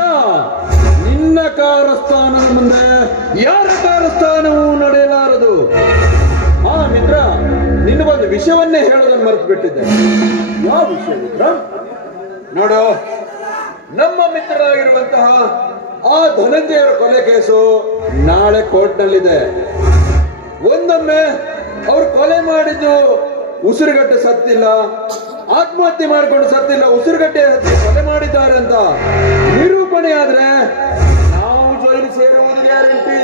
ನಿನ್ನ ಕಾರಸ್ಥಾನದ ಮುಂದೆ ಯಾರ ಕಾರಸ್ಥಾನವೂ ನಡೆಯಲಾರದು. ಮಿತ್ರ, ನಿನ್ನ ಒಂದು ವಿಷಯವನ್ನೇ ಹೇಳೋದನ್ನು ಮರೆತು ಬಿಟ್ಟಿದ್ದೆ. ಯಾವ ವಿಷಯ ಮಿತ್ರ? ನೋಡು, ನಮ್ಮ ಮಿತ್ರರಾಗಿರುವಂತಹ ಆ ಧನಂಜಯರ ಕೊಲೆ ಕೇಸು ನಾಳೆ ಕೋರ್ಟ್ನಲ್ಲಿದೆ. ಒಂದೊಮ್ಮೆ ಅವ್ರು ಕೊಲೆ ಮಾಡಿದ್ದು ಉಸಿರುಗಟ್ಟೆ ಸತ್ತಿಲ್ಲ, ಆತ್ಮಹತ್ಯೆ ಮಾಡಿಕೊಂಡು ಸತ್ತಿಲ್ಲ, ಉಸಿರುಗಟ್ಟೆ ಕೊಲೆ ಮಾಡಿದ್ದಾರೆ ಅಂತ ನಿರೂಪಣೆ ಆದ್ರೆ ನಾವು ಜೈಲು ಸೇರುವುದು ಗ್ಯಾರಂಟಿ.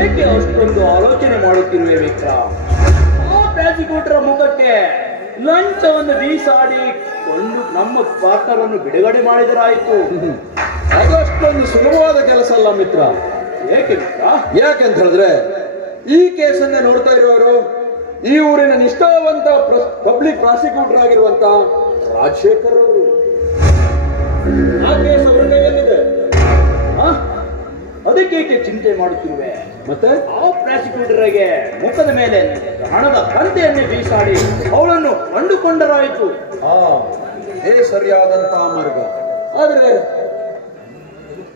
ಏಕೆ ಅಷ್ಟೊಂದು ಆಲೋಚನೆ ಮಾಡುತ್ತಿರುವೆ ಮಿತ್ರ? ಆ ಪ್ರಾಸಿಕ್ಯೂಟರ್ ಮುಖಕ್ಕೆ ಲಂಚವನ್ನು ಬೀಸಾಡಿ ಕೊಂಡು ನಮ್ಮ ಪಾತ್ರವನ್ನು ಬಿಡುಗಡೆ ಮಾಡಿದರಾಯಿತು. ಅದಷ್ಟೊಂದು ಸುಲಭವಾದ ಕೆಲಸ ಅಲ್ಲ ಮಿತ್ರ. ಏಕೆ ಮಿತ್ರ? ಯಾಕೆಂತ ಹೇಳಿದ್ರೆ ಈ ಕೇಸನ್ನೇ ನೋಡ್ತಾ ಇರುವವರು ಈ ಊರಿನ ನಿಷ್ಠಾವಂತ ಪಬ್ಲಿಕ್ ಪ್ರಾಸಿಕ್ಯೂಟರ್ ಆಗಿರುವಂತ ರಾಜಶೇಖರ್ ಅವರು. ಆ ಕೇಸ್ ಅವರ ಕೈಯಲ್ಲಿದೆ. ಅದಕ್ಕೇಕೆ ಚಿಂತೆ ಮಾಡುತ್ತಿರುವೆ? ಮತ್ತೆ ಆ ಪ್ರಾಸಿಕ್ಯೂಟರ್ಗೆ ಮುಖದ ಮೇಲೆ ಹಣದ ಕಂತೆಯನ್ನೇ ಬೀಸಾಡಿ ಅವಳನ್ನು ಕಂಡುಕೊಂಡರಾಯಿತು. ಇದೇ ಸರಿಯಾದಂತಹ ಮಾರ್ಗ. ಆದ್ರೆ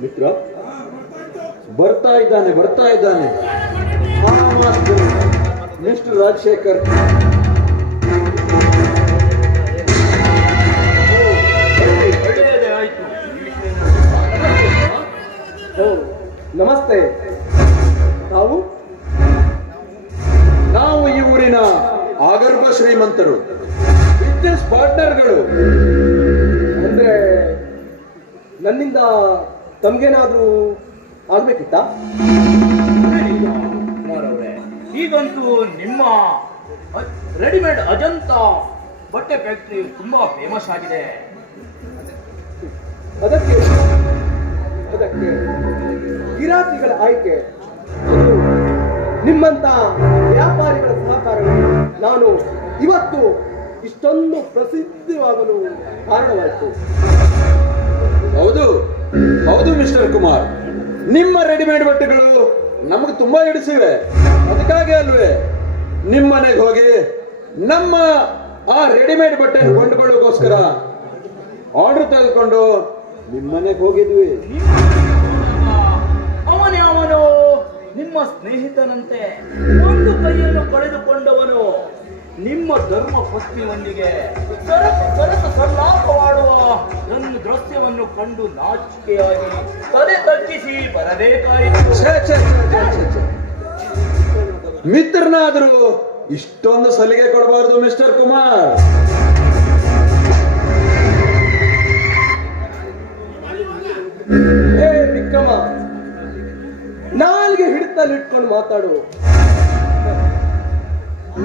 ಮಿತ್ರ, ಬರ್ತಾ ಇದ್ದಾನೆ ಮಿಸ್ಟರ್ ರಾಜಶೇಖರ್. ಒಳ್ಳೆಯದೇ ಆಯ್ತು. ನಮಸ್ತೆ. ನಾವು ಈ ಊರಿನ ಆಗರ್ಭ ಶ್ರೀಮಂತರು, ಬಿಸ್ನೆಸ್ ಪಾರ್ಟ್ನರ್ಗಳು. ಅಂದ್ರೆ ನನ್ನಿಂದ ತಮ್ಗೇನಾದ್ರೂ ಆಗ್ಬೇಕಿತ್ತ? ಕುಮಾರವ್ರೆ, ಈಗಂತೂ ನಿಮ್ಮ ರೆಡಿಮೇಡ್ ಅಜಂತ ಬಟ್ಟೆ ಫ್ಯಾಕ್ಟರಿ ತುಂಬಾ ಫೇಮಸ್ ಆಗಿದೆ. ಅದಕ್ಕೆ ಗಿರಾಕಿಗಳ ಆಯ್ಕೆ, ಅದು ನಿಮ್ಮಂತ ವ್ಯಾಪಾರಿಗಳ ಸಹಕಾರಗಳು ನಾನು ಇವತ್ತು ಇಷ್ಟೊಂದು ಪ್ರಸಿದ್ಧವಾಗಲು ಕಾರಣವಾಯಿತು. ಹೌದು ಮಿಸ್ಟರ್ ಕುಮಾರ್, ನಿಮ್ಮ ರೆಡಿಮೇಡ್ ಬಟ್ಟೆಗಳು ನಮಗೆ ತುಂಬಾ ಹಿಡಿಸಿವೆ. ಅದಕ್ಕಾಗಿ ಅಲ್ವೇ ನಿಮ್ಮ ಮನೆಗೆ ಹೋಗಿ ನಮ್ಮ ಆ ರೆಡಿಮೇಡ್ ಬಟ್ಟೆಯನ್ನು ಕೊಂಡುಕೊಳ್ಳೋಕೋಸ್ಕರ ಆರ್ಡರ್ ತೆಗೆದುಕೊಂಡು ನಿಮ್ಮ ಮನೆಗೆ ಹೋಗಿದ್ವಿ. ಅವನು ನಿಮ್ಮ ಸ್ನೇಹಿತನಂತೆ ಒಂದು ಕೈಯನ್ನು ಕಳೆದುಕೊಂಡವನು ನಿಮ್ಮ ಧರ್ಮ ಪತ್ನಿಯೊಂದಿಗೆ ಸಲ್ಲಾಪವಾಡುವ ನನ್ನ ದೃಶ್ಯವನ್ನು ಕಂಡು ನಾಚಿಕೆಯಾಗಿ ತಲೆ ತಗ್ಗಿಸಿ ಬರಬೇಕಾಯಿತು. ಮಿತ್ರನಾದರೂ ಇಷ್ಟೊಂದು ಸಲಿಗೆ ಕೊಡಬಾರದು ಮಿಸ್ಟರ್ ಕುಮಾರ್. ಹೇ ವಿಕ್ರಮ, ನಾಲ್ಗೆ ಹಿಡಿತಲ್ಲಿಟ್ಕೊಂಡು ಮಾತಾಡು.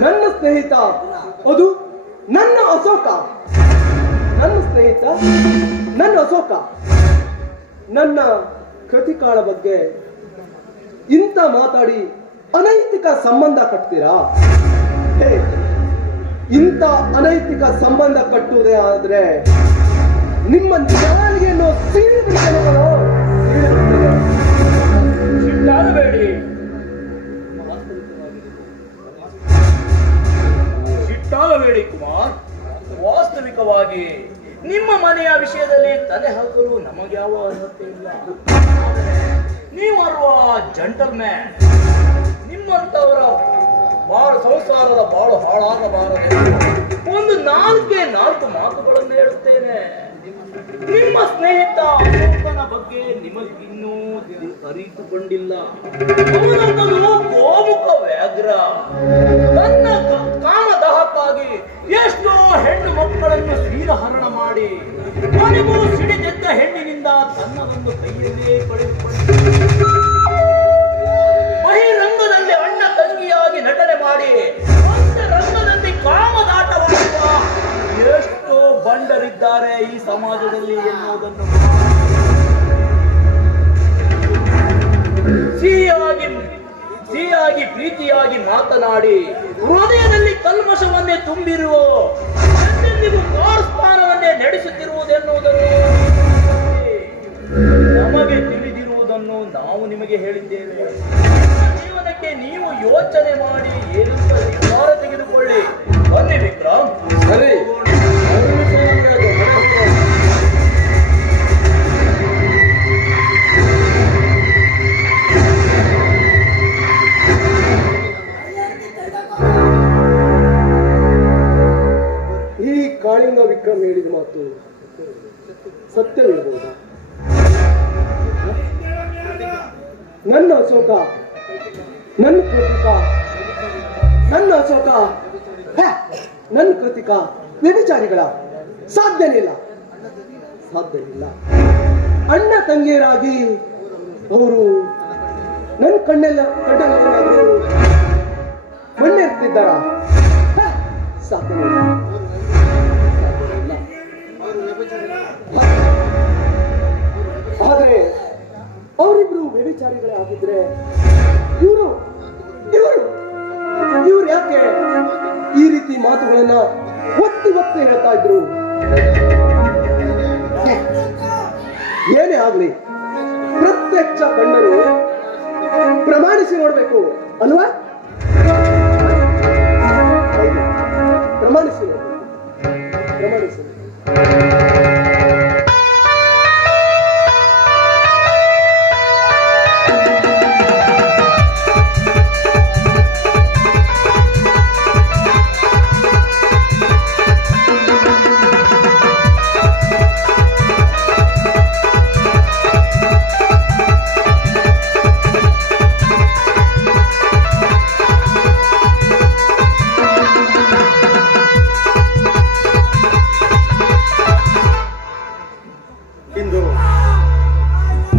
ನನ್ನ ಸ್ನೇಹಿತ, ಅದು ನನ್ನ ಅಶೋಕ. ನನ್ನ ಸ್ನೇಹಿತ, ನನ್ನ ಅಶೋಕ, ನನ್ನ ಕೃತಿಕಾಳ ಬಗ್ಗೆ ಇಂಥ ಮಾತಾಡಿ ಅನೈತಿಕ ಸಂಬಂಧ ಕಟ್ತೀರಾ? ಹೇ, ಇಂಥ ಅನೈತಿಕ ಸಂಬಂಧ ಕಟ್ಟುವುದೇ ಆದ್ರೆ ನಿಮ್ಮ ನಾಲಿಗೆಯನ್ನು ಸಿಟ್ಟಾಗಬೇಡಿ. ತಾಳಬೇಡಿ ಕುಮಾರ್. ವಾಸ್ತವಿಕವಾಗಿ ನಿಮ್ಮ ಮನೆಯ ವಿಷಯದಲ್ಲಿ ತಲೆ ಹಾಕಲು ನಮಗೆ ಯಾವ ಅರ್ಹತೆ ಇಲ್ಲ. ನೀವರುವ ಜಂಟಲ್ ಮ್ಯಾನ್, ನಿಮ್ಮಂತವರ ಸಂಸಾರದ ಬಾಳು ಹಾಳಾಗಬಾರದು. ಒಂದು ನಾಲ್ಕು ಮಾತುಗಳನ್ನು ಹೇಳುತ್ತೇನೆ. ನಿಮ್ಮ ಸ್ನೇಹಿತ ಅಶೋಕನ ಬಗ್ಗೆ ನಿಮಗಿನ್ನೂ ಅರಿತುಕೊಂಡಿಲ್ಲ. ಅವನೊಬ್ಬನು ಗೋಮುಖ ವ್ಯಾಘ್ರ. ತನ್ನ ಕಾಮದಾಹಕ್ಕಾಗಿ ಎಷ್ಟೋ ಹೆಣ್ಣು ಮಕ್ಕಳನ್ನು ಶ್ರೀರಹರಣ ಮಾಡಿ ಕೊನೆಗೂ ಸಿಡಿದೆದ್ದ ಹೆಣ್ಣಿನಿಂದ ತನ್ನದೊಂದು ಕೈಯಲ್ಲೇ ಪಡೆದುಕೊಂಡು ಬಹಿರಂಗದಲ್ಲಿ ಅಣ್ಣ ತಂಗಿಯಾಗಿ ನಟನೆ ಮಾಡಿ ರಂಗದಲ್ಲಿ ಕಾಮದಾಟವಾಡುವ ಎಷ್ಟೋ ಬಂಡರಿದ್ದಾರೆ ಈ ಸಮಾಜದಲ್ಲಿ ಎನ್ನುವುದನ್ನು ಸಿಹಿಯಾಗಿ ಪ್ರೀತಿಯಾಗಿ ಮಾತನಾಡಿ ಹೃದಯದಲ್ಲಿ ಕಲ್ಮಶವನ್ನೇ ತುಂಬಿರುವ ಎಂದೆಂದಿಗೂ ಸ್ಥಾನವನ್ನೇ ನಡೆಸುತ್ತಿರುವುದೆನ್ನುವುದನ್ನು ನಮಗೆ ತಿಳಿದಿರುವುದನ್ನು ನಾವು ನಿಮಗೆ ಹೇಳಿದ್ದೇವೆ. ಜೀವನಕ್ಕೆ ನೀವು ಯೋಚನೆ ಮಾಡಿ ಏನಂತ ನಿರ್ಧಾರ ತೆಗೆದುಕೊಳ್ಳಿ. ಬನ್ನಿ ವಿಕ್ರಮ್. ಸರಿ, ಈ ಕಾಳಿಂಗ ವಿಕ್ರಮ್ ಹೇಳಿದ ಮಾತು ಸತ್ಯವಿರಬಹುದು. ನನ್ನ ಅಶೋಕ, ನನ್ನ ಕೃತಿಕ ವ್ಯಭಿಚಾರಿಗಳ ಸಾಧ್ಯನಿಲ್ಲ. ಅಣ್ಣ ತಂಗಿಯರಾಗಿ ಅವರು ನನ್ನ ಕಣ್ಣಲ್ಲೇನಾದರೂ ಮಣ್ಣೆರ್ತಿದ್ದಾರ? ಸಾಧ್ಯನಿಲ್ಲ. ಆದರೆ ಅವರಿಬ್ರು ವ್ಯಭಿಚಾರಿಗಳೇ ಆಗಿದ್ರೆ ಇವರು ಯಾಕೆ ಈ ರೀತಿ ಮಾತುಗಳನ್ನ ಒತ್ತಿ ಹೇಳ್ತಾ ಇದ್ರು? ಏನೇ ಆಗ್ಲಿ, ಪ್ರತ್ಯಕ್ಷ ಕಂಡರು ಪ್ರಮಾಣಿಸಿ ನೋಡ್ಬೇಕು ಅಲ್ವಾ? ಪ್ರಮಾಣಿಸಿ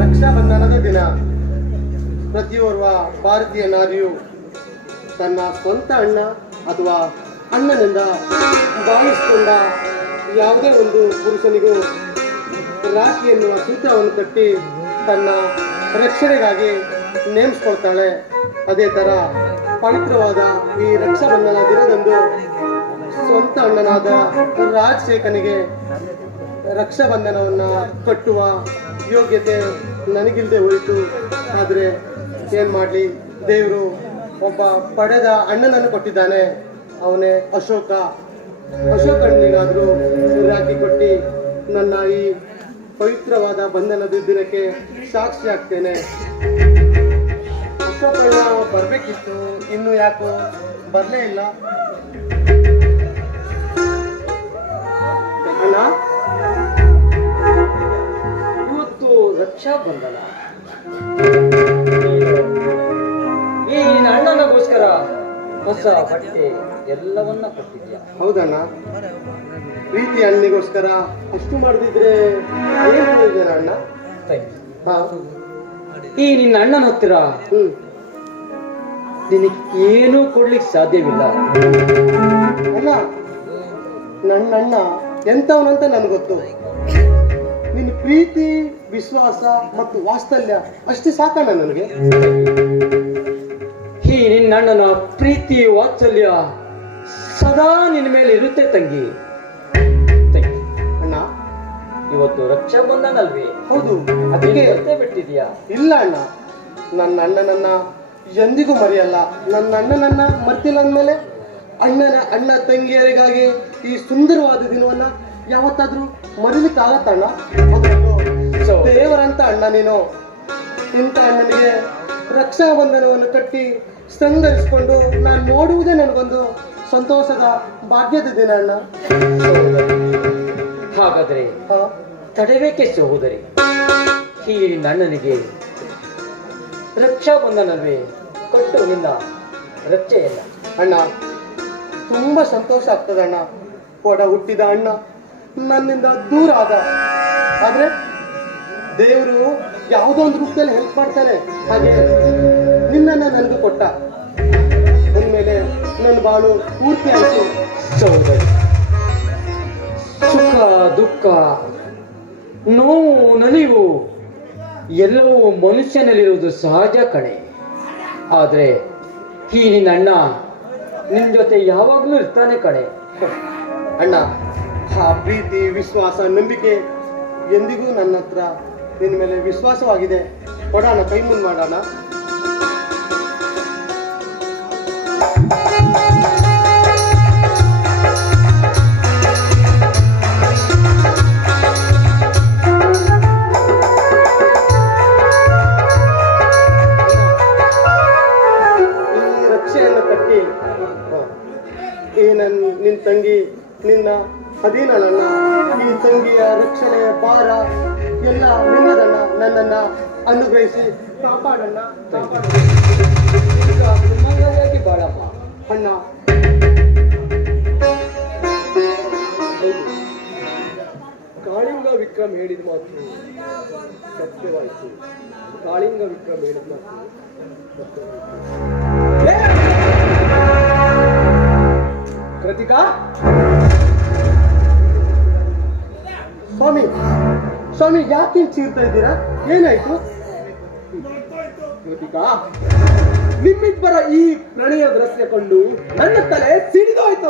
ರಕ್ಷಾಬಂಧನದ ದಿನ ಪ್ರತಿಯೋರ್ವ ಭಾರತೀಯ ನಾರಿಯು ತನ್ನ ಸ್ವಂತ ಅಣ್ಣ ಅಥವಾ ಅಣ್ಣನಿಂದ ಭಾವಿಸಿಕೊಂಡ ಯಾವುದೇ ಒಂದು ಪುರುಷನಿಗೂ ರಾಖಿ ಎನ್ನುವ ಸೂತ್ರವನ್ನು ಕಟ್ಟಿ ತನ್ನ ರಕ್ಷಣೆಗಾಗಿ ನೇಮಿಸ್ಕೊಳ್ತಾಳೆ. ಅದೇ ಥರ ಪವಿತ್ರವಾದ ಈ ರಕ್ಷಾಬಂಧನ ದಿನದಂದು ಸ್ವಂತ ಅಣ್ಣನಾದ ರಾಜಶೇಖನಿಗೆ ರಕ್ಷಾಬಂಧನವನ್ನು ಕಟ್ಟುವ ಯೋಗ್ಯತೆ ನನಗಿಲ್ಲದೆ ಹೋಯಿತು. ಆದರೆ ಏನು ಮಾಡಲಿ, ದೇವರು ಒಬ್ಬ ಪಡೆದ ಅಣ್ಣನನ್ನು ಕೊಟ್ಟಿದ್ದಾನೆ. ಅವನೇ ಅಶೋಕನಿಗಾದರೂ ರಾಖಿ ಕೊಟ್ಟು ನನ್ನ ಈ ಪವಿತ್ರವಾದ ಬಂಧನದ ದಿನಕ್ಕೆ ಸಾಕ್ಷಿ ಆಗ್ತೇನೆ. ಅಶೋಕಣ್ಣ ಬರಬೇಕಿತ್ತು, ಇನ್ನು ಯಾಕೋ ಬರಲೇ ಇಲ್ಲ. ಅಣ್ಣ, ಇವತ್ತು ರಕ್ಷಾಬಂಧನ. ಈ ಅಣ್ಣನಿಗೋಸ್ಕರ ಹೊಸ ಬಟ್ಟೆ ಎಲ್ಲವನ್ನ ಕೊಟ್ಟಿದ್ಯಾ? ಹೌದಣ್ಣ, ಪ್ರೀತಿ ಅಣ್ಣನಿಗೋಸ್ಕರ ಅಷ್ಟು ಮಾಡಿದ್ರೆ ಏನು ಪ್ರಯೋಜನ ಅಣ್ಣ? ಹಾ, ಈ ನಿನ್ನ ಅಣ್ಣನ ಹತ್ತಿರ ನಿನಗೆ ಏನೂ ಕೊಡ್ಲಿಕ್ಕೆ ಸಾಧ್ಯವಿಲ್ಲ. ಅಣ್ಣ, ನನ್ನ ಅಣ್ಣ ಎಂಥವನಂತ ನನಗೆ ಗೊತ್ತು. ನಿನ್ನ ಪ್ರೀತಿ, ವಿಶ್ವಾಸ ಮತ್ತು ವಾತ್ಸಲ್ಯ ಅಷ್ಟೇ ಸಾಕಣ್ಣ ನನಗೆ. ಈ ನಿನ್ನ ಅಣ್ಣನ ಪ್ರೀತಿ ವಾತ್ಸಲ್ಯ ಸದಾ ನಿನ್ನ ಮೇಲೆ ಇರುತ್ತೆ ತಂಗಿ. ಅಣ್ಣ, ಇವತ್ತು ರಕ್ಷಾಬಂಧನ ಅಲ್ವೇ? ಹೌದು, ಅದಕ್ಕೆ ಬಿಟ್ಟಿದ್ಯಾ? ಇಲ್ಲ ಅಣ್ಣ, ನನ್ನ ಅಣ್ಣನನ್ನ ಎಂದಿಗೂ ಮರೆಯಲ್ಲ. ನನ್ನ ಅಣ್ಣನನ್ನ ಮರ್ತಿಲ್ಲ ಅಂದಮೇಲೆ ಅಣ್ಣ ತಂಗಿಯರಿಗಾಗಿ ಈ ಸುಂದರವಾದ ದಿನವನ್ನ ಯಾವತ್ತಾದ್ರೂ ಮರೀಲಿಕ್ಕಾಗತ್ತಣ್ಣ? ದೇವರಂತ ಅಣ್ಣ ನೀನು. ಇಂಥ ಅಣ್ಣನಿಗೆ ರಕ್ಷಾಬಂಧನವನ್ನು ಕಟ್ಟಿ ಸಂಗರಿಸಿಕೊಂಡು ನಾನು ನೋಡುವುದೇ ನನಗೊಂದು ಸಂತೋಷದ ಭಾಗ್ಯದ ದಿನ ಅಣ್ಣ. ಹಾಗಾದರೆ ಹಾ? ತಡಬೇಕೆ ಸಹೋದರಿ, ಈ ನನ್ನನಿಗೆ ರಕ್ಷಾಬಂಧನವೇ ಕೊಟ್ಟು ನಿನ್ನ ರಕ್ಷೆಯಲ್ಲ. ಅಣ್ಣ ತುಂಬಾ ಸಂತೋಷ ಆಗ್ತದೆ ಅಣ್ಣ. ಒಡ ಹುಟ್ಟಿದ ಅಣ್ಣ ನನ್ನಿಂದ ದೂರ ಆದ, ಆದ್ರೆ ದೇವರು ಯಾವುದೋ ಒಂದು ರೂಪದಲ್ಲಿ ಹೆಲ್ಪ್ ಮಾಡ್ತಾನೆ. ಹಾಗೆ ನಿನ್ನನ್ನ ನನಗೂ ಕೊಟ್ಟ ಅಂದ್ಮೇಲೆ ನನ್ನ ಬಾಳು ಪೂರ್ತಿ ಆಯ್ತು. ಸಹೋದರಿ, ಸುಖ ದುಃಖ ನೋವು ನಲಿವು ಎಲ್ಲವೂ ಮನುಷ್ಯನಲ್ಲಿರುವುದು ಸಹಜ ಕಣೆ. ಆದ್ರೆ ಈ ನಿನ್ನ ಅಣ್ಣ ನಿನ್ ಜೊತೆ ಯಾವಾಗ್ಲೂ ಇರ್ತಾನೆ ಕಣೆ. ಅಣ್ಣ ಆ ಪ್ರೀತಿ ವಿಶ್ವಾಸ ನಂಬಿಕೆ ಎಂದಿಗೂ ನನ್ನ ಹತ್ರ ನಿನ್ನ ಮೇಲೆ ವಿಶ್ವಾಸವಾಗಿದೆ. ಕೊಡೋಣ, ಕೈ ಮುಂದೆ ಮಾಡೋಣ. ಈ ರಕ್ಷೆಯನ್ನು ಕಟ್ಟಿ ನಿನ್ನ ತಂಗಿ ನಿನ್ನ ಅಧೀನಣ್ಣ. ಈ ತಂಗಿಯ ರಕ್ಷಣೆಯ ಭಾರ ಎಲ್ಲ ನಿನ್ನದಣ್ಣ. ನನ್ನನ್ನ ಅನುಗ್ರಹಿಸಿ ಕಾಪಾಡಣ್ಣ, ಕಾಪಾಡ ಬಾಳಮ್ಮ. ಅಣ್ಣ. ಕಾಳಿಂಗ ವಿಕ್ರಮ್ ಹೇಳಿದ ಮಾತು ಸತ್ಯವಾಯಿತು. ಕಾಳಿಂಗ ವಿಕ್ರಮ್ ಹೇಳಿದ ಮಾತು ಕೃತಿಕಾ. ಸ್ವಾಮಿ ಯಾಕೆ ಚೀರ್ತಾ ಇದ್ದೀರಾ? ಏನಾಯ್ತು? ಕೃತಿಕಾ, ನಿಮ್ಮಿಬ್ಬರ ಈ ಪ್ರಣಯ ದೃಶ್ಯ ಕಂಡು ನನ್ನ ತಲೆ ಸಿಡಿದೋಯ್ತು.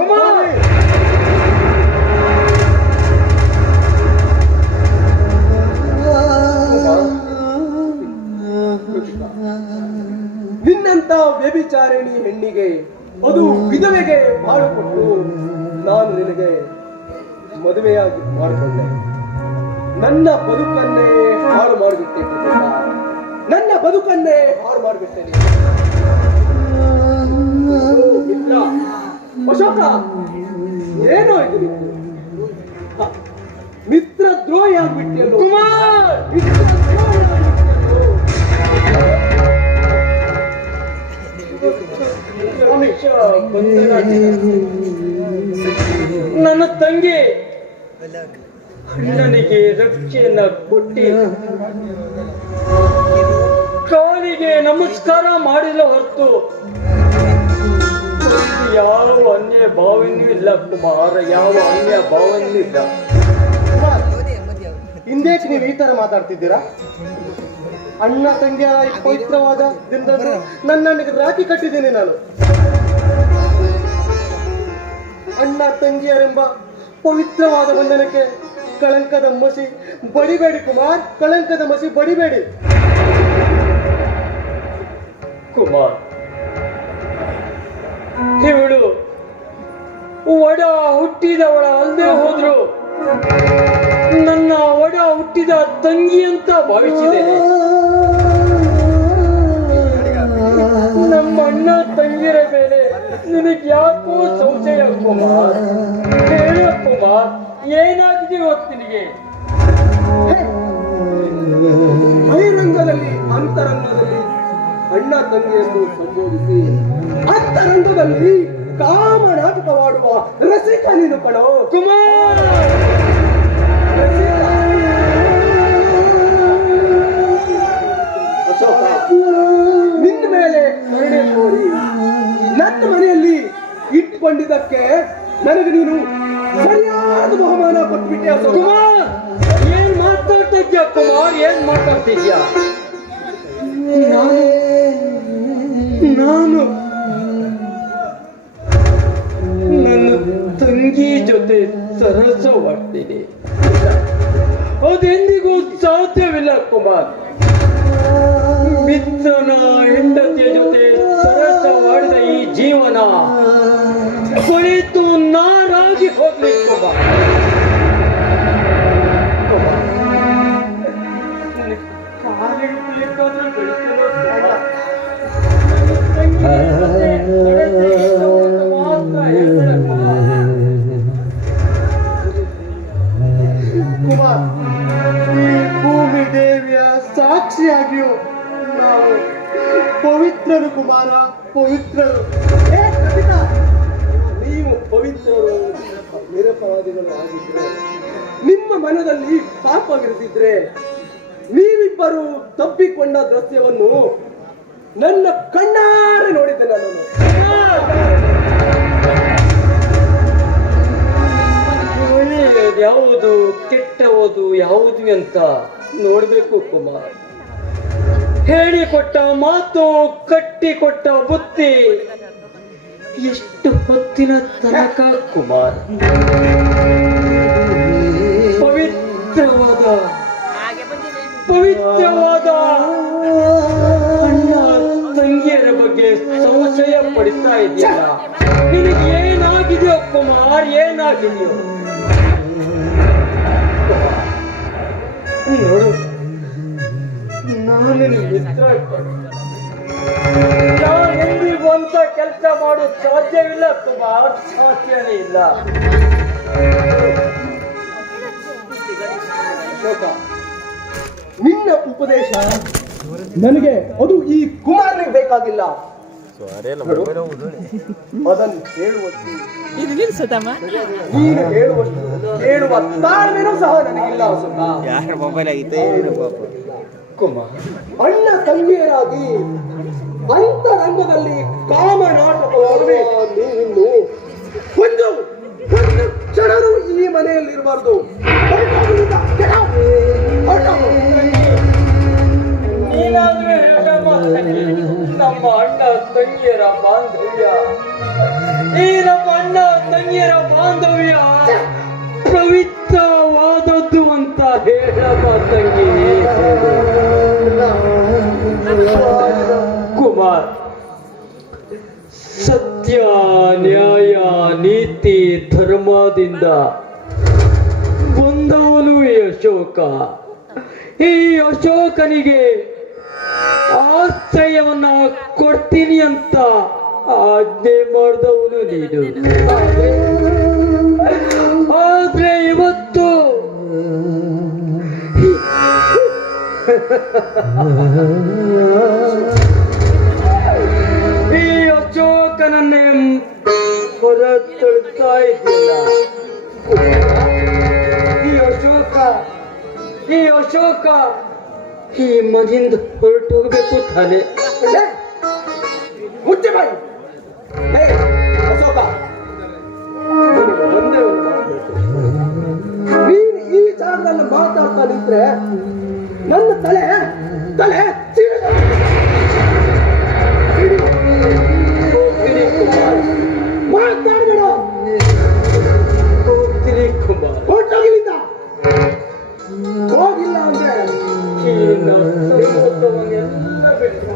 ನಿನ್ನಂತ ವ್ಯಭಿಚಾರಿಣಿ ಹೆಣ್ಣಿಗೆ, ಅದು ವಿಧವೆಗೆ ಮಾಡಿಕೊಟ್ಟು ನಾನು ನಿನಗೆ ಮದುವೆಯಾಗಿ ಮಾಡಿಕೊಂಡೆ. ನನ್ನ ಬದುಕನ್ನೇ ಹಾಳು ಮಾಡಿಬಿಟ್ಟೆ. ನನ್ನ ಬದುಕನ್ನೇ ಹಾಳು ಮಾಡಿಬಿಟ್ಟೆ. ಮಿತ್ರ ಅಶೋಕ, ಏನೋ ಇದು ನಿಂದು? ಮಿತ್ರ ದ್ರೋಹಿ ಆಗ್ಬಿಟ್ಟಿಯಲ್ಲೋ. ನನ್ನ ತಂಗಿ ನನಗೆ ರಕ್ಷೆಯನ್ನ ಕೊಟ್ಟಿ ಕಾಲಿಗೆ ನಮಸ್ಕಾರ ಮಾಡಿಲ್ಲ ಹೊರತು ಯಾವ ಅನ್ಯ ಭಾವನೂ ಇಲ್ಲ ಕುಮಾರ, ಯಾವ ಅನ್ಯ ಭಾವನೂ ಇಲ್ಲ. ಹಿಂದೇಕ್ ನೀವು ಈ ತರ ಮಾತಾಡ್ತಿದ್ದೀರಾ? ಅಣ್ಣ ತಂಗಿಯ ಪವಿತ್ರವಾದ ದಿನದಂದು ನನ್ನನಿಗೆ ರಾಖಿ ಕಟ್ಟಿದ್ದೀನಿ ನಾನು. ಅಣ್ಣ ತಂಗಿಯರೆಂಬ ಪವಿತ್ರವಾದ ಬಂಧನಕ್ಕೆ ಕಳಂಕದ ಮಸಿ ಬಡಿಬೇಡಿ ಕುಮಾರ್, ಕಳಂಕದ ಮಸಿ ಬಡಿಬೇಡಿ. ಕುಮಾರ್, ಇವಳು ಒಡ ಹುಟ್ಟಿದವಳ ಅಲ್ಲದೆ ಹೋದ್ರು ನನ್ನ ಒಡ ಹುಟ್ಟಿದ ತಂಗಿ ಅಂತ ಭಾವಿಸಿದ್ದೇನೆ. ನಮ್ಮ ಅಣ್ಣ ತಂಗಿರ ಮೇಲೆ ನಿನಗೆ ಯಾಕೋ ಸಂಶಯ ಕುಮಾರ್? ಹೇಳ ಕುಮಾರ್, ಏನಾಗಿದೆ ನಿನಗೆ? ಬಹಿರಂಗದಲ್ಲಿ ಅಂತರಂಗದಲ್ಲಿ ಅಣ್ಣ ತಂಗಿಯನ್ನು ಸಂಬೋಧಿಸಿ ಅಂತರಂಗದಲ್ಲಿ ಕಾಮ ನಾಟಕವಾಡುವ ರಸಿಕ ನೀನು ಕಣೋ ಕುಮಾರ್. ಅಶೋಕ, ನಿನ್ನ ಮೇಲೆ ಕರುಣೆ ತೋರಿ ನನ್ನ ಮನೆಯಲ್ಲಿ ಇಟ್ಟುಕೊಂಡಿದ್ದಕ್ಕೆ ನನಗೆ ನೀನು ಸರಿಯಾದ ಬಹುಮಾನ ಕೊಟ್ಬಿಟ್ಟೆ ಅಶೋಕ. ಕುಮಾರ್, ಏನ್ ಮಾತಾಡ್ತಿದ್ಯಾ ಕುಮಾರ್? ಏನ್ ಮಾತಾಡ್ತಿದ್ಯಾ? ನಾನು ನನ್ನ ತಂಗಿ ಜೊತೆ ಸರಸವಾಡ್ತೀನಿ. ಅದೆಂದಿಗೂ ಸಾಧ್ಯವಿಲ್ಲ ಕುಮಾರ್. ಮಿತ್ರನ ಹೆಂಡತಿಯ ಜೊತೆ ಸರಸವಾಡಿದ ಈ ಜೀವನ ಕುಳಿತು ನಾರಾಗಿ ಹೋಗ್ಲಿಕ್ಕೆ ಬಾ. ಕಾಲಿಡ್ಲಿಕ್ಕಾದ್ರೂ ಬೆಳೆಸಲು ನನ್ನ ತಂಗಿ ಮಾತ್ರ ಹೇಳ್ಬೇಡಪ್ಪ. ಕುಮಾರ್, ಈ ಭೂಮಿ ದೇವಿಯ ಸಾಕ್ಷಿಯಾಗಿಯೂ ನಾವು ಪವಿತ್ರರು ಕುಮಾರ, ಪವಿತ್ರರು. ನೀವು ಪವಿತ್ರರು, ನಿರಪರಾಧಿಗಳು ಆಗಿದ್ರೆ, ನಿಮ್ಮ ಮನದಲ್ಲಿ ಪಾಪವಿರದಿದ್ರೆ ನೀವಿಬ್ಬರು ತಪ್ಪಿಕೊಂಡ ದೃಶ್ಯವನ್ನು ನನ್ನ ಕಣ್ಣಾರೆ ನೋಡಿದ್ದೆ ನಾನು. ಒಳ್ಳೆಯದು ಯಾವುದು ಕೆಟ್ಟವುದು ಯಾವುದು ಅಂತ ನೋಡ್ಬೇಕು ಕುಮಾರ್. ಹೇಳಿಕೊಟ್ಟ ಮಾತು, ಕಟ್ಟಿಕೊಟ್ಟ ಬುತ್ತಿ ಎಷ್ಟು ಹೊತ್ತಿನ ತನಕ ಕುಮಾರ್? ಪವಿತ್ರವಾದ ಅಣ್ಣ ತಂಗಿಯರ ಬಗ್ಗೆ ಸಂಶಯ ಪಡಿಸ್ತಾ ಇದೆಯಲ್ಲ, ನಿನಗೆ ಏನಾಗಿದೆಯೋ ಕುಮಾರ್, ಏನಾಗಿದೆಯೋ ನೋಡು. ನಾನು ಮಿತ್ರ ಎಂದಿಗೂ ಅಂತ ಕೆಲಸ ಮಾಡೋದು ಸಾಧ್ಯವಿಲ್ಲ ಕುಮಾರ್, ಸಾಧ್ಯನೇ ಇಲ್ಲ. ನಿನ್ನ ಉಪದೇಶ ನನಗೆ ಅದು ಈ ಕುಮಾರನಿಗೆ ಬೇಕಾಗಿಲ್ಲ. ಅದನ್ನು ಹೇಳುವಷ್ಟು ನೀನು ಹೇಳುವಷ್ಟು ಕೇಳುವ ತಾಳ್ಮೆನೂ ಸಹ ನನಗಿಲ್ಲ. ಕುಮಾರ್, ಅಣ್ಣ ತಂಗಿಯರಾಗಿ ಅಂತರಂಗದಲ್ಲಿ ಕಾಮನಾಟಕವಾಗಲಿ ನೀನು ಒಂದು ಕ್ಷಣವೂ ಈ ಮನೆಯಲ್ಲಿ ಇರಬಾರ್ದು. ನೀನಾದ್ರೂ ನಮ್ಮ ಅಣ್ಣ ತಂಗಿಯರ ಬಾಂಧವ್ಯ, ಈ ನಮ್ಮ ಅಣ್ಣ ತಂಗಿಯರ ಬಾಂಧವ್ಯ ಪವಿತ್ರವಾದದ್ದು ಅಂತ ಹೇಳಮ್ಮ ತಂಗಿ. ಕುಮಾರ್, ಸತ್ಯ, ನ್ಯಾಯ, ನೀತಿ, ಧರ್ಮದಿಂದ ಬಂದವನು ಈ ಅಶೋಕ. ಈ ಅಶೋಕನಿಗೆ ಆಶ್ರಯವನ್ನ ಕೊಡ್ತೀನಿ ಅಂತ ಆಜ್ಞೆ ಮಾಡಿದವನು ನೀನು. ಆದ್ರೆ ಇವತ್ತು ಈ ಅಶೋಕನನ್ನೇ ಹೊರ ತಳ್ತಾ ಇದ್ದಿಲ್ಲ. ಈ ಅಶೋಕ ಈ ಮನೆಯಿಂದ ಹೊರಟು ಹೋಗ್ಬೇಕು ತಾನೆ. ಮುಚ್ಚೆ ಬಾಯಿ. ಅಶೋಕ, ನೀನು ಈ ಜಾಗದಲ್ಲಿ ಮಾತಾಡ್ತಾ ನಿಂತ್ರೆ ನನ್ನ ತಲೆ ತಲೆ ಮಾತಾಡ್ಬೇಡ. ಹೋಗ್ತೀನಿ ಕುಮಾರ್, ಹೊರಟೋಗಿಲ್ಲಿಂದ. ಹೋಗಿಲ್ಲ ಅಂದ್ರೆ ಎಲ್ಲ ಬಿಟ್ಟು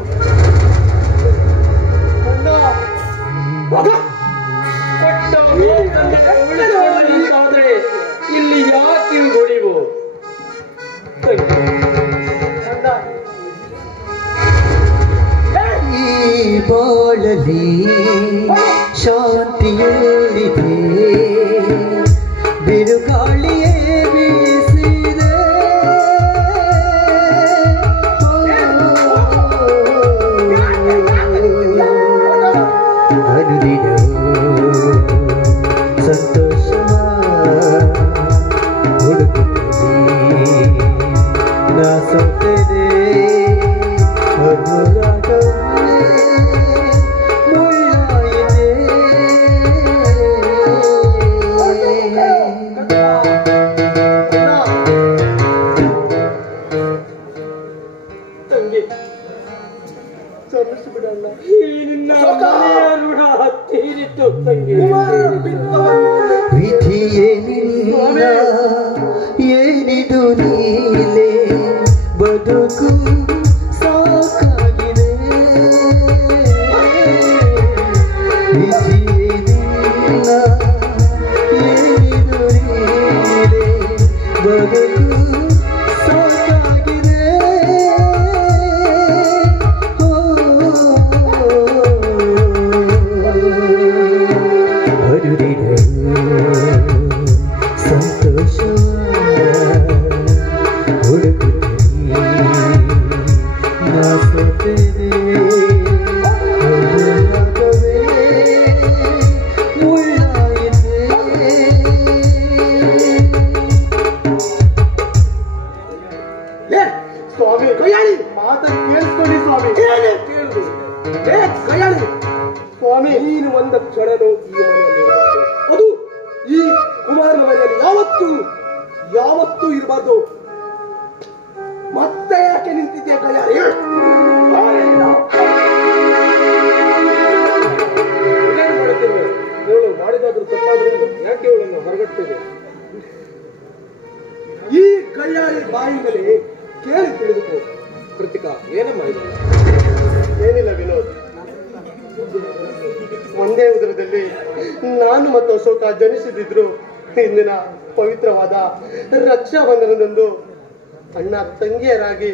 ಆದ್ರೆ ಇಲ್ಲಿ ಯಾಕೆ ಹೊಡಿವು? ಈ ಬಾಳಲಿ ಶಾಂತಿಯಲ್ಲಿದೆ, ಬಿರುಗಾಳಿಯೇ ಬೀಸಿದೆ. ಅನುದಿನವೂ ಸಂತೋಷ ಹುಡುಕುತ್ತದೆ, ನಾ ಸೋತರೆ ತಂಗಿ, ಈ ನಿನ್ನ ಮನೆಯ ಋಣ ತೀರಿತು ತಂಗಿ. ವಿಧಿಯೇ ನಿನ್ನ ಏನಿದು ನೀಲೆ, ಬದುಕು ಸಾಕಾಗಿದೆ. ವಿಧಿಯೇ ನಿನ್ನ ಗಂಡನು ಈ ಮನೆಯಲ್ಲಿ ಇರಬಾರ್ದು. ಅದು ಈ ಕುಮಾರನ ಮನೆಯಲ್ಲಿ ಯಾವತ್ತೂ ಇರಬಾರ್ದು. ಮತ್ತೆ ಯಾಕೆ ನಿಂತಿದ್ದೆ ಕೈಯಾರಿ? ಏನೇನು ಮಾಡುತ್ತಿರುವೆ? ಇವಳು ಮಾಡಿದಾದ್ರೂ ತಪ್ಪಾದ್ರೂ ಯಾಕೆ ಇವಳನ್ನು ಹೊರಗಟ್ಟಿದೆ? ಈ ಕೈಯಾಳಿ ಬಾಯಿಂದಲೇ ಕೇಳಿ ತಿಳಿದುಕೋ. ಕೃತಿಕಾ, ಏನಮ್ಮ ಇದು? ಏನಿಲ್ಲ ವಿನೋದ್, ಒಂದೇ ಉದರದಲ್ಲಿ ನಾನು ಮತ್ತು ಅಶೋಕ ಜನಿಸಿದ್ರು ಇಂದಿನ ಪವಿತ್ರವಾದ ರಕ್ಷಾ ಬಂಧನದಂದು ಅಣ್ಣ ತಂಗಿಯರಾಗಿ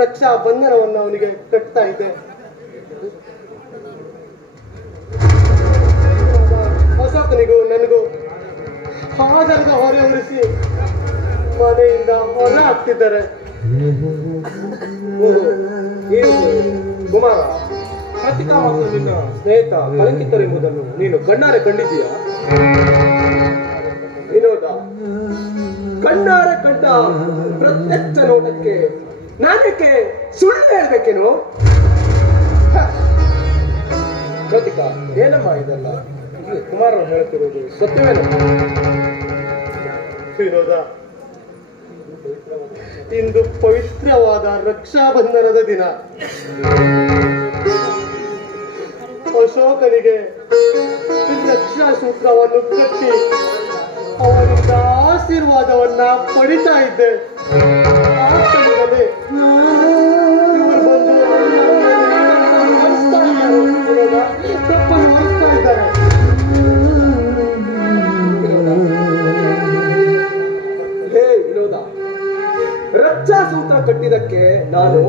ರಕ್ಷಾ ಬಂಧನವನ್ನು ಅವನಿಗೆ ಕಟ್ತಾ ಇದ್ದೆ. ಅಶೋಕನಿಗೂ ನನಗೂ ಆಧಾರದ ಹೊರೆ ಹೊರಿಸಿ ಮನೆಯಿಂದ ಹೊರ ಹಾಕ್ತಿದ್ದಾರೆ. ಕುಮಾರ, ಕೃತಿಕಾ ಮತ್ತು ನಿನ್ನ ಸ್ನೇಹಿತ ಕಲಂಕಿತರೆಂಬುದನ್ನು ನೀನು ಕಣ್ಣಾರೆ ಕಂಡಿದ್ದೀಯಾ? ವಿನೋದ, ಕಣ್ಣಾರೆ ಕಂಡ ಪ್ರತ್ಯಕ್ಷ ನೋಟಕ್ಕೆ ನಾನೇಕೆ ಸುಳ್ಳು ಹೇಳ್ಬೇಕೇನು? ಕೃತಿಕಾ, ಏನಮ್ಮ ಇದೆಲ್ಲ? ಕುಮಾರ ಹೇಳ್ತಿರೋದು ಸತ್ಯವೇನ? ವಿನೋದ, ಇಂದು ಪವಿತ್ರವಾದ ರಕ್ಷಾ ಬಂಧನದ ದಿನ. ಅಶೋಕನಿಗೆ ರಕ್ಷಾ ಸೂತ್ರವನ್ನು ಕಟ್ಟಿ ಅವನಿಂದ ಆಶೀರ್ವಾದವನ್ನ ಪಡಿತಾ ಇದ್ದೆ. ಆ ಸಮಯದಲ್ಲಿ ಇವರು ಬಂದು ತಪ್ಪನ್ನು ಹೊರಿಸ್ತಾ ಇದ್ದಾರೆ. ಹೇ ವಿನೋದ, ರಕ್ಷಾ ಸೂತ್ರ ಕಟ್ಟಿದಕ್ಕೆ ನಾನು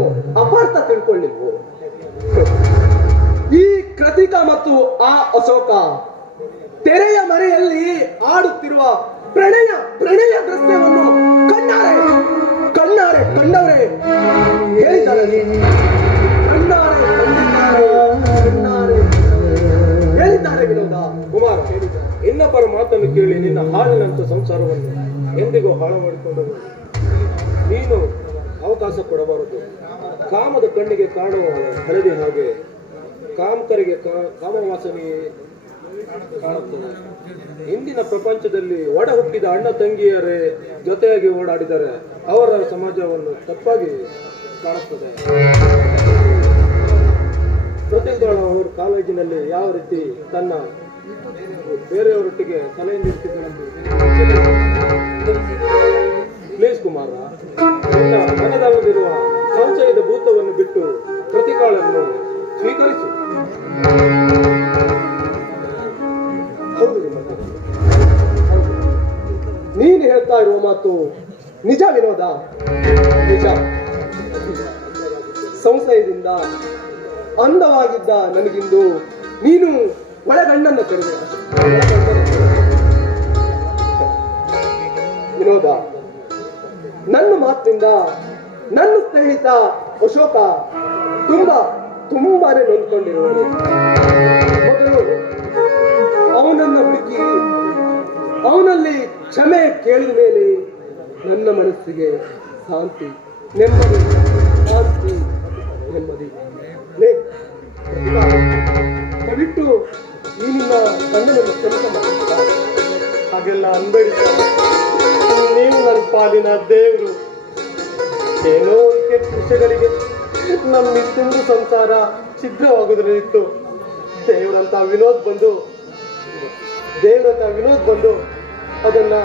ಅಪಾರ್ಥ ತಿಳ್ಕೊಳ್ಳಿಲ್ವು. ಈ ಕೃತಿಕಾ ಮತ್ತು ಆ ಅಶೋಕ ತೆರೆಯ ಮರೆಯಲ್ಲಿ ಆಡುತ್ತಿರುವ ಪ್ರಣಯ ದೃಶ್ಯವನ್ನು ಕಣ್ಣಾರೆ ಕಂಡವರೇ ಹೇಳಿದ್ದಾರೆ. ಹೇಳಿದ್ದಾರೆ ವಿನೋದ. ಕುಮಾರ, ಇನ್ನೊಬ್ಬರ ಮಾತನ್ನು ಕೇಳಿ ನಿನ್ನ ಹಾಲಿನಂತ ಸಂಸಾರವನ್ನು ಎಂದಿಗೂ ಹಾಳು ಮಾಡಿಕೊಂಡರು. ನೀನು ಅವಕಾಶ ಕೊಡಬಾರದು. ಕಾಮದ ಕಣ್ಣಿಗೆ ಕಾಣುವ ಹಳದಿ ಹಾಗೆ ಕಾಮಕರಿಗೆ ಕಾಮವಾಸನೆ ಕಾಣುತ್ತದೆ. ಇಂದಿನ ಪ್ರಪಂಚದಲ್ಲಿ ಒಡ ಹುಟ್ಟಿದ ಅಣ್ಣ ತಂಗಿಯರೇ ಜೊತೆಯಾಗಿ ಓಡಾಡಿದರೆ ಅವರ ಸಮಾಜವನ್ನು ತಪ್ಪಾಗಿ ಕಾಣುತ್ತದೆ. ಪ್ರತಿಗಳು ಅವರು ಕಾಲೇಜಿನಲ್ಲಿ ಯಾವ ರೀತಿ ತನ್ನ ಬೇರೆಯವರೊಟ್ಟಿಗೆ ತಲೆಯಿಂದಿರ್ತಿದ್ದರೆಂದು ಪ್ಲೀಸ್ ಕುಮಾರ, ನಿನ್ನ ಮನದಲ್ಲಿರುವ ಸಂಶಯದ ಭೂತವನ್ನು ಬಿಟ್ಟು ಪ್ರತಿಕಾಳನ್ನು ಸ್ವೀಕರಿಸು. ಹೌದು, ನೀನು ಹೇಳ್ತಾ ಇರುವ ಮಾತು ನಿಜ ವಿನೋದ, ನಿಜ. ಸಂಶಯದಿಂದ ಅಂದವಾಗಿದ್ದ ನನಗಿಂದು ನೀನು ಒಳಗಣ್ಣನ್ನು ಕರೆದೆ. ವಿನೋದ, ನನ್ನ ಮಾತಿನಿಂದ ನನ್ನ ಸ್ನೇಹಿತ ಅಶೋಕ ತುಂಬಾನೇ ನೊಂದ್ಕೊಂಡಿರುವನು. ಮೊದಲು ಅವನನ್ನು ಹುಡುಕಿ ಅವನಲ್ಲಿ ಕ್ಷಮೆ ಕೇಳಿದ ಮೇಲೆ ನನ್ನ ಮನಸ್ಸಿಗೆ ಶಾಂತಿ, ನೆಮ್ಮದಿ ದಯವಿಟ್ಟು ಈ ನಿನ್ನ ಗಂಡನನ್ನು ಕ್ಷಮಿಸ ಮಾಡ. ಹಾಗೆಲ್ಲ ಅನ್ಬೇಡಿ, ನೀವು ನನ್ನ ಪಾಲಿನ ದೇವರು. ಏನೋ ಕೆಟ್ಟ ವಿಷಯಗಳಿಗೆ ನಮ್ಮಿಷ್ಟೊಂದು ಸಂಸಾರ ಛಿದ್ರವಾಗುವುದರಿತ್ತು. ದೇವರಂತ ವಿನೋದ್ ಬಂದು ಅದನ್ನ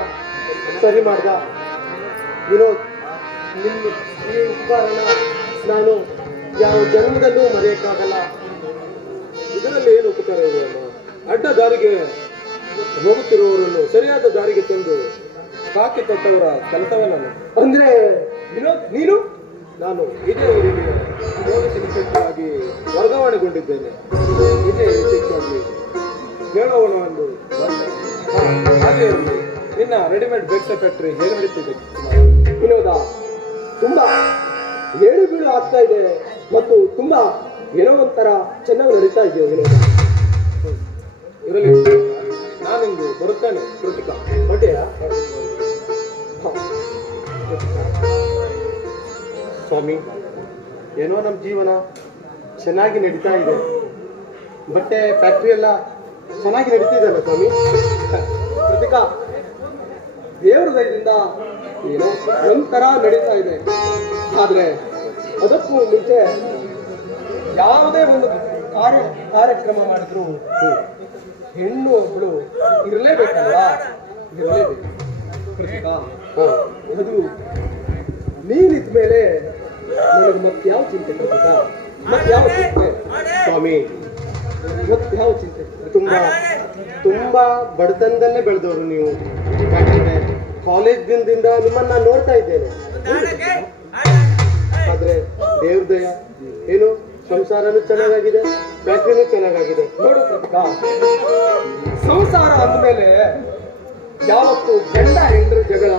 ಸರಿ ಮಾಡ್ದ. ವಿನೋದ್, ನಿಮ್ಮ ಈ ಉಪಕಾರನ ನಾನು ಯಾವ ಜನ್ಮದಲ್ಲೂ ಮರೆಯಕ್ಕಾಗಲ್ಲ. ಇದರಲ್ಲಿ ಏನು ಉಪಕಾರ ಇದೆ ಅಮ್ಮ? ಅಡ್ಡ ದಾರಿಗೆ ಹೋಗುತ್ತಿರುವವರನ್ನು ಸರಿಯಾದ ದಾರಿಗೆ ತಂದು ಕಾಕಿ ತೊಟ್ಟವರ ಕೆಲಸವೇ ನಾನು. ಅಂದ್ರೆ ವಿನೋದ್, ನೀನು ನಾನು ಇದೇ ಊರಿಗೆ ಪೊಲೀಸ್ ಇನ್ಸ್ಪೆಕ್ಟರ್ ವರ್ಗಾವಣೆಗೊಂಡಿದ್ದೇನೆ. ಇದೇ ವಿಷಯಕ್ಕಾಗಿ ಹೇಳೋಣ ಎಂದು ಹಾಗೆ ನಿನ್ನ ರೆಡಿಮೇಡ್ ಬೇಕ್ಸ್ ಫ್ಯಾಕ್ಟರಿ ಹೇಗೆ ನಡೀತಿದೆ ವಿನೋದ? ತುಂಬಾ ಏಳು ಬೀಳು ಆಗ್ತಾ ಇದೆ ಮತ್ತು ತುಂಬಾ ಏನೋ ಒಂಥರ ಚೆನ್ನಾಗಿ ನಡೀತಾ ಇದೆಯೋ ವಿನೋದ. ಇರಲಿ, ನಾನಿಂದು ಬರುತ್ತೇನೆ. ಕೃತಿಕಾ, ಹೊಟ್ಟೆಯ ಸ್ವಾಮಿ, ಏನೋ ನಮ್ಮ ಜೀವನ ಚೆನ್ನಾಗಿ ನಡೀತಾ ಇದೆ. ಬಟ್ಟೆ ಫ್ಯಾಕ್ಟ್ರಿ ಎಲ್ಲ ಚೆನ್ನಾಗಿ ನಡೀತಿದಲ್ಲ ಸ್ವಾಮಿ? ಕೃತಿಕಾ, ದೇವರ ದಯದಿಂದ ಏನೋ ಒಂಥರ ನಡೀತಾ ಇದೆ. ಆದ್ರೆ ಅದಕ್ಕೂ ಮುಂಚೆ ಯಾವುದೇ ಒಂದು ಕಾರ್ಯಕ್ರಮ ಮಾಡಿದ್ರು ಹೆಣ್ಣು ಒಬ್ಳು ಇರಲೇಬೇಕಲ್ಲ, ಇರಲೇಬೇಕು. ಕೃತಿಕಾ, ಅದು ನೀನಿದ್ಮೇಲೆ ನನಗೆ ಮತ್ಯಾವ ಚಿಂತೆ ಕೃತಿಕಾ? ಮತ್ಯಾವ ಚಿಂತೆ ಸ್ವಾಮಿ? ಮತ್ಯಾವ ಚಿಂತೆ? ತುಂಬಾ ಬಡತನದಲ್ಲೇ ಬೆಳೆದವರು ನೀವು. ಯಾಕಂದ್ರೆ ಕಾಲೇಜ್ ದಿನದಿಂದ ನಿಮ್ಮನ್ನ ನೋಡ್ತಾ ಇದ್ದೇನೆ. ಆದ್ರೆ ದೇವ್ರ ದಯ ಏನು, ಸಂಸಾರನೂ ಚೆನ್ನಾಗಾಗಿದೆ, ಫ್ಯಾಕ್ಟ್ರಿನೂ ಚೆನ್ನಾಗಾಗಿದೆ. ನೋಡು ಕೃತಿಕಾ, ಸಂಸಾರ ಅಂದ್ಮೇಲೆ ಯಾವತ್ತು ಗಂಡ ಹೆಂಡರ ಜಗಳ,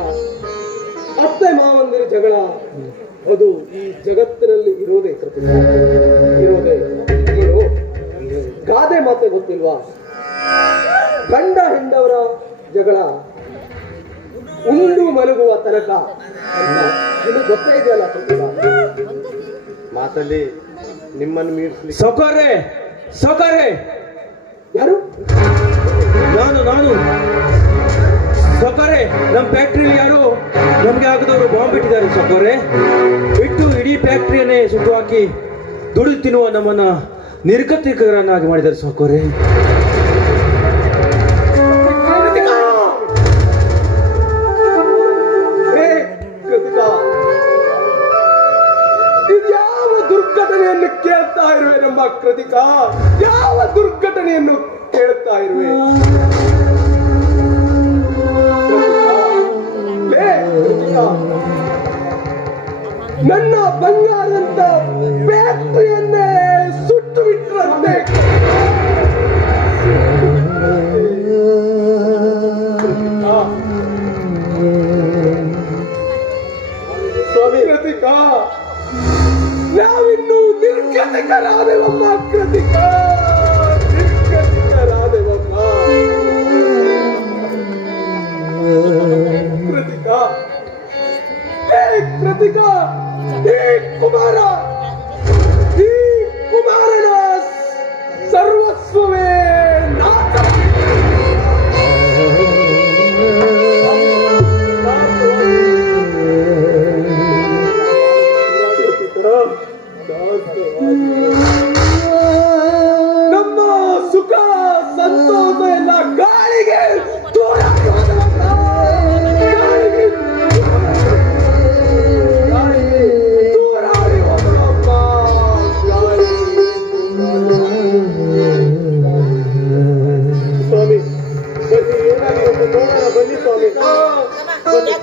ಅತ್ತೆ ಮಾವಂದಿರ ಜಗಳ, ಅದು ಈ ಜಗತ್ತಿನಲ್ಲಿ ಇರೋದೇ ಕೃತಿಕಾ, ಇರೋದೇ. ಏನು ಗಾದೆ ಮಾತೆ ಗೊತ್ತಿಲ್ವಾ? ಗಂಡ ಹೆಂಡವರ ಜಗಳ ಉಂಡು ಮಲಗುವ ತನಕ ಅಂತ. ನಿಮಗೆ ಗೊತ್ತೇ ಇದೆಯಲ್ಲ ಕೃತಿಕಾ? ಮಾತಲ್ಲಿ ನಿಮ್ಮನ್ನು ಮೀರಿಸಲಿ. ಸೌಕರ್ಯ ಯಾರು? ನಾನು ಸೌಕರ್ಯ, ನಮ್ಮ ಫ್ಯಾಕ್ಟ್ರಿಯಲ್ಲಿ ಯಾರು ನಮ್ಗೆ ಆಗದವರು ಬಾಂಬ್ ಬಿಟ್ಟಿದ್ದಾರೆ ಸೌಕರ್ಯ. ಬಿಟ್ಟು ಇಡೀ ಫ್ಯಾಕ್ಟ್ರಿಯನ್ನೇ ಸುಟ್ಟು ಹಾಕಿ ದುಡಿದು ತಿನ್ನುವ ನಮ್ಮನ್ನ ನಿರ್ಗತಿಕರನ್ನಾಗಿ ಮಾಡಿದ್ದಾರೆ ಸೌಕರ್ಯ. ಇದ್ಯಾವ ದುರ್ಘಟನೆಯನ್ನು ಕೇಳ್ತಾ ಇರುವೆ ನಮ್ಮ ಕೃತಿಕಾ? ಯಾವ ದುರ್ಘಟನೆಯನ್ನು ಕೇಳ್ತಾ ಇರುವೆ? ಕೃತಿಕಾ, ನನ್ನ ಬಂಗಾರಂತ ಫ್ಯಾಕ್ಟ್ರಿಯನ್ನೇ ಸುಟ್ಟು ಬಿಟ್ರಂತೆ. ಸ್ವಾಮಿ ಕೃತಿಕಾ, ನಾವಿನ್ನು ನಿರ್ಗತಿಕರಾದೆವಮ್ಮ ಕೃತಿಕಾ, ನಿರ್ಗತಿಕರಾದೆವಮ್ಮ ಕೃತಿಕಾ. ಕೃತಿಕಾ, ಈ ಕುಮಾರನ ಸರ್ವಸ್ವವೇ ನಾಶ. ನಮ್ಮ ಸುಖ ಸಂತೋಷ ಎಲ್ಲ ಗಾಳಿಗೆ ತೂರಾಡಿ ಹೋದವಲ್ಲ. ಸ್ವಾಮಿ ಬನ್ನಿ, ಏನಾಗಿದೆ ಅಂತ ನೋಡೋಣ ಬನ್ನಿ ಸ್ವಾಮಿ. ಸ್ವಾಮಿ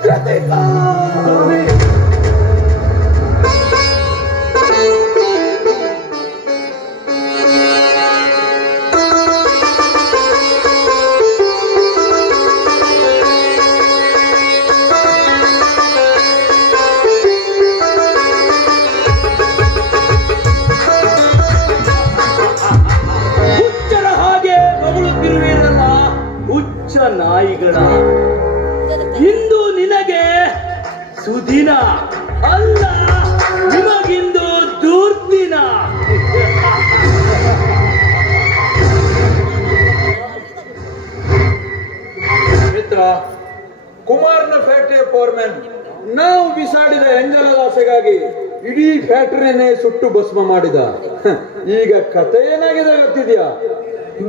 ನಾಯಿಗಳ ಇಂದು ನಿನಗೆ ಸುದಿನ ಅಲ್ಲ, ನಿಮಗಿಂದು ದುರ್ದಿನ. ಮಿತ್ರ, ಕುಮಾರ್ನ ಫ್ಯಾಕ್ಟರಿಯ ಫೋರ್ಮೆನ್ ನಾವು ಬಿಸಾಡಿದ ಎಂಜಲದ ಆಸೆಗಾಗಿ ಇಡೀ ಫ್ಯಾಕ್ಟರಿಯನ್ನೇ ಸುಟ್ಟು ಭಸ್ಮ ಮಾಡಿದ. ಈಗ ಕಥೆ ಏನಾಗಿದೆ ಗೊತ್ತಿದ್ಯಾ?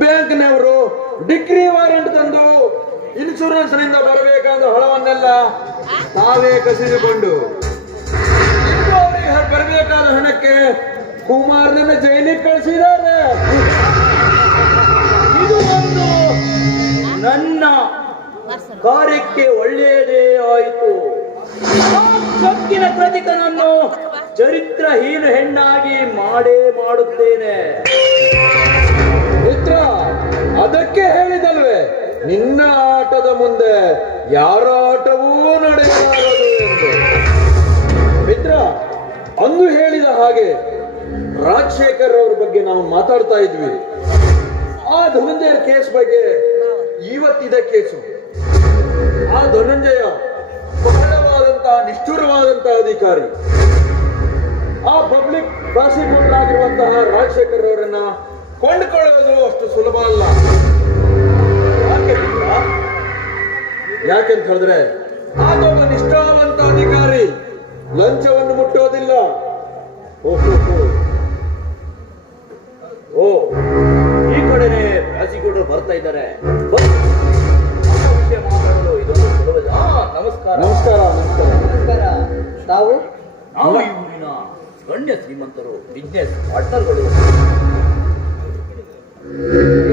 ಬ್ಯಾಂಕ್ನವರು ಡಿಗ್ರಿ ವಾರೆಂಟ್ ತಂದು ಇನ್ಶೂರೆನ್ಸ್ ನಿಂದ ಬರಬೇಕಾದ ಹಣವನ್ನೆಲ್ಲ ತಾವೇ ಕಸಿದುಕೊಂಡು ಅವರಿಗೆ ಬರಬೇಕಾದ ಹಣಕ್ಕೆ ಕುಮಾರ್ನನ್ನ ಜೈಲಿಗೆ ಕಳಿಸಿದ್ದಾರೆ. ಇದು ಒಂದು ನನ್ನ ಕಾರ್ಯಕ್ಕೆ ಒಳ್ಳೆಯದೇ ಆಯಿತು. ಆ ಸೊಕ್ಕಿನ ಕೃತಿಕನನ್ನು ಚರಿತ್ರಹೀನ ಹೆಣ್ಣಾಗಿ ಮಾಡೇ ಮಾಡುತ್ತೇನೆ. ಮಿತ್ರ, ಅದಕ್ಕೆ ಹೇಳಿದಲ್ವೇ ನಿನ್ನ ಆಟದ ಮುಂದೆ ಯಾರ ಆಟವೂ ನಡೆಯಲಾರದು ಎಂದು. ಮಿತ್ರ, ಅಂದು ಹೇಳಿದ ಹಾಗೆ ರಾಜಶೇಖರ್ ಅವರ ಬಗ್ಗೆ ನಾವು ಮಾತಾಡ್ತಾ ಇದ್ವಿ. ಆ ಧನಂಜಯ ಕೇಸ್ ಬಗ್ಗೆ ಇವತ್ತಿದೆ ಕೇಸು. ಆ ಧನಂಜಯ ಬಹಳವಾದಂತಹ ನಿಷ್ಠುರವಾದಂತಹ ಅಧಿಕಾರಿ. ಆ ಪಬ್ಲಿಕ್ ಪ್ರಾಸಿಕ್ಯೂಟರ್ ಆಗಿರುವಂತಹ ರಾಜಶೇಖರ್ ಅವರನ್ನ ಕೊಂಡುಕೊಳ್ಳುವುದು ಅಷ್ಟು ಸುಲಭ ಅಲ್ಲ. ಯಾಕೆಂತ ಹೇಳಿದ್ರೆ ಆತೊಬ್ಬ ನಿಷ್ಠಾವಂತ ಅಧಿಕಾರಿ, ಲಂಚವನ್ನು ಮುಟ್ಟೋದಿಲ್ಲ. ಓ, ಈ ಕಡೆನೆ ಪ್ರಾಸಿಕ್ಯೂಟರ್ ಬರ್ತಾ ಇದ್ದಾರೆ. ವಿಷಯ ಮಾತಾಡಲು ಇದೊಂದು ಸುಲಭದ. ನಮಸ್ಕಾರ. ನಮಸ್ಕಾರ. ನಮಸ್ಕಾರ. ನಮಸ್ಕಾರ. ತಾವು? ನಾವು ಈ ಊರಿನ ಗಣ್ಯ ಶ್ರೀಮಂತರು, ಬಿಸ್ನೆಸ್ ಪಾರ್ಟ್ನರ್ಗಳು.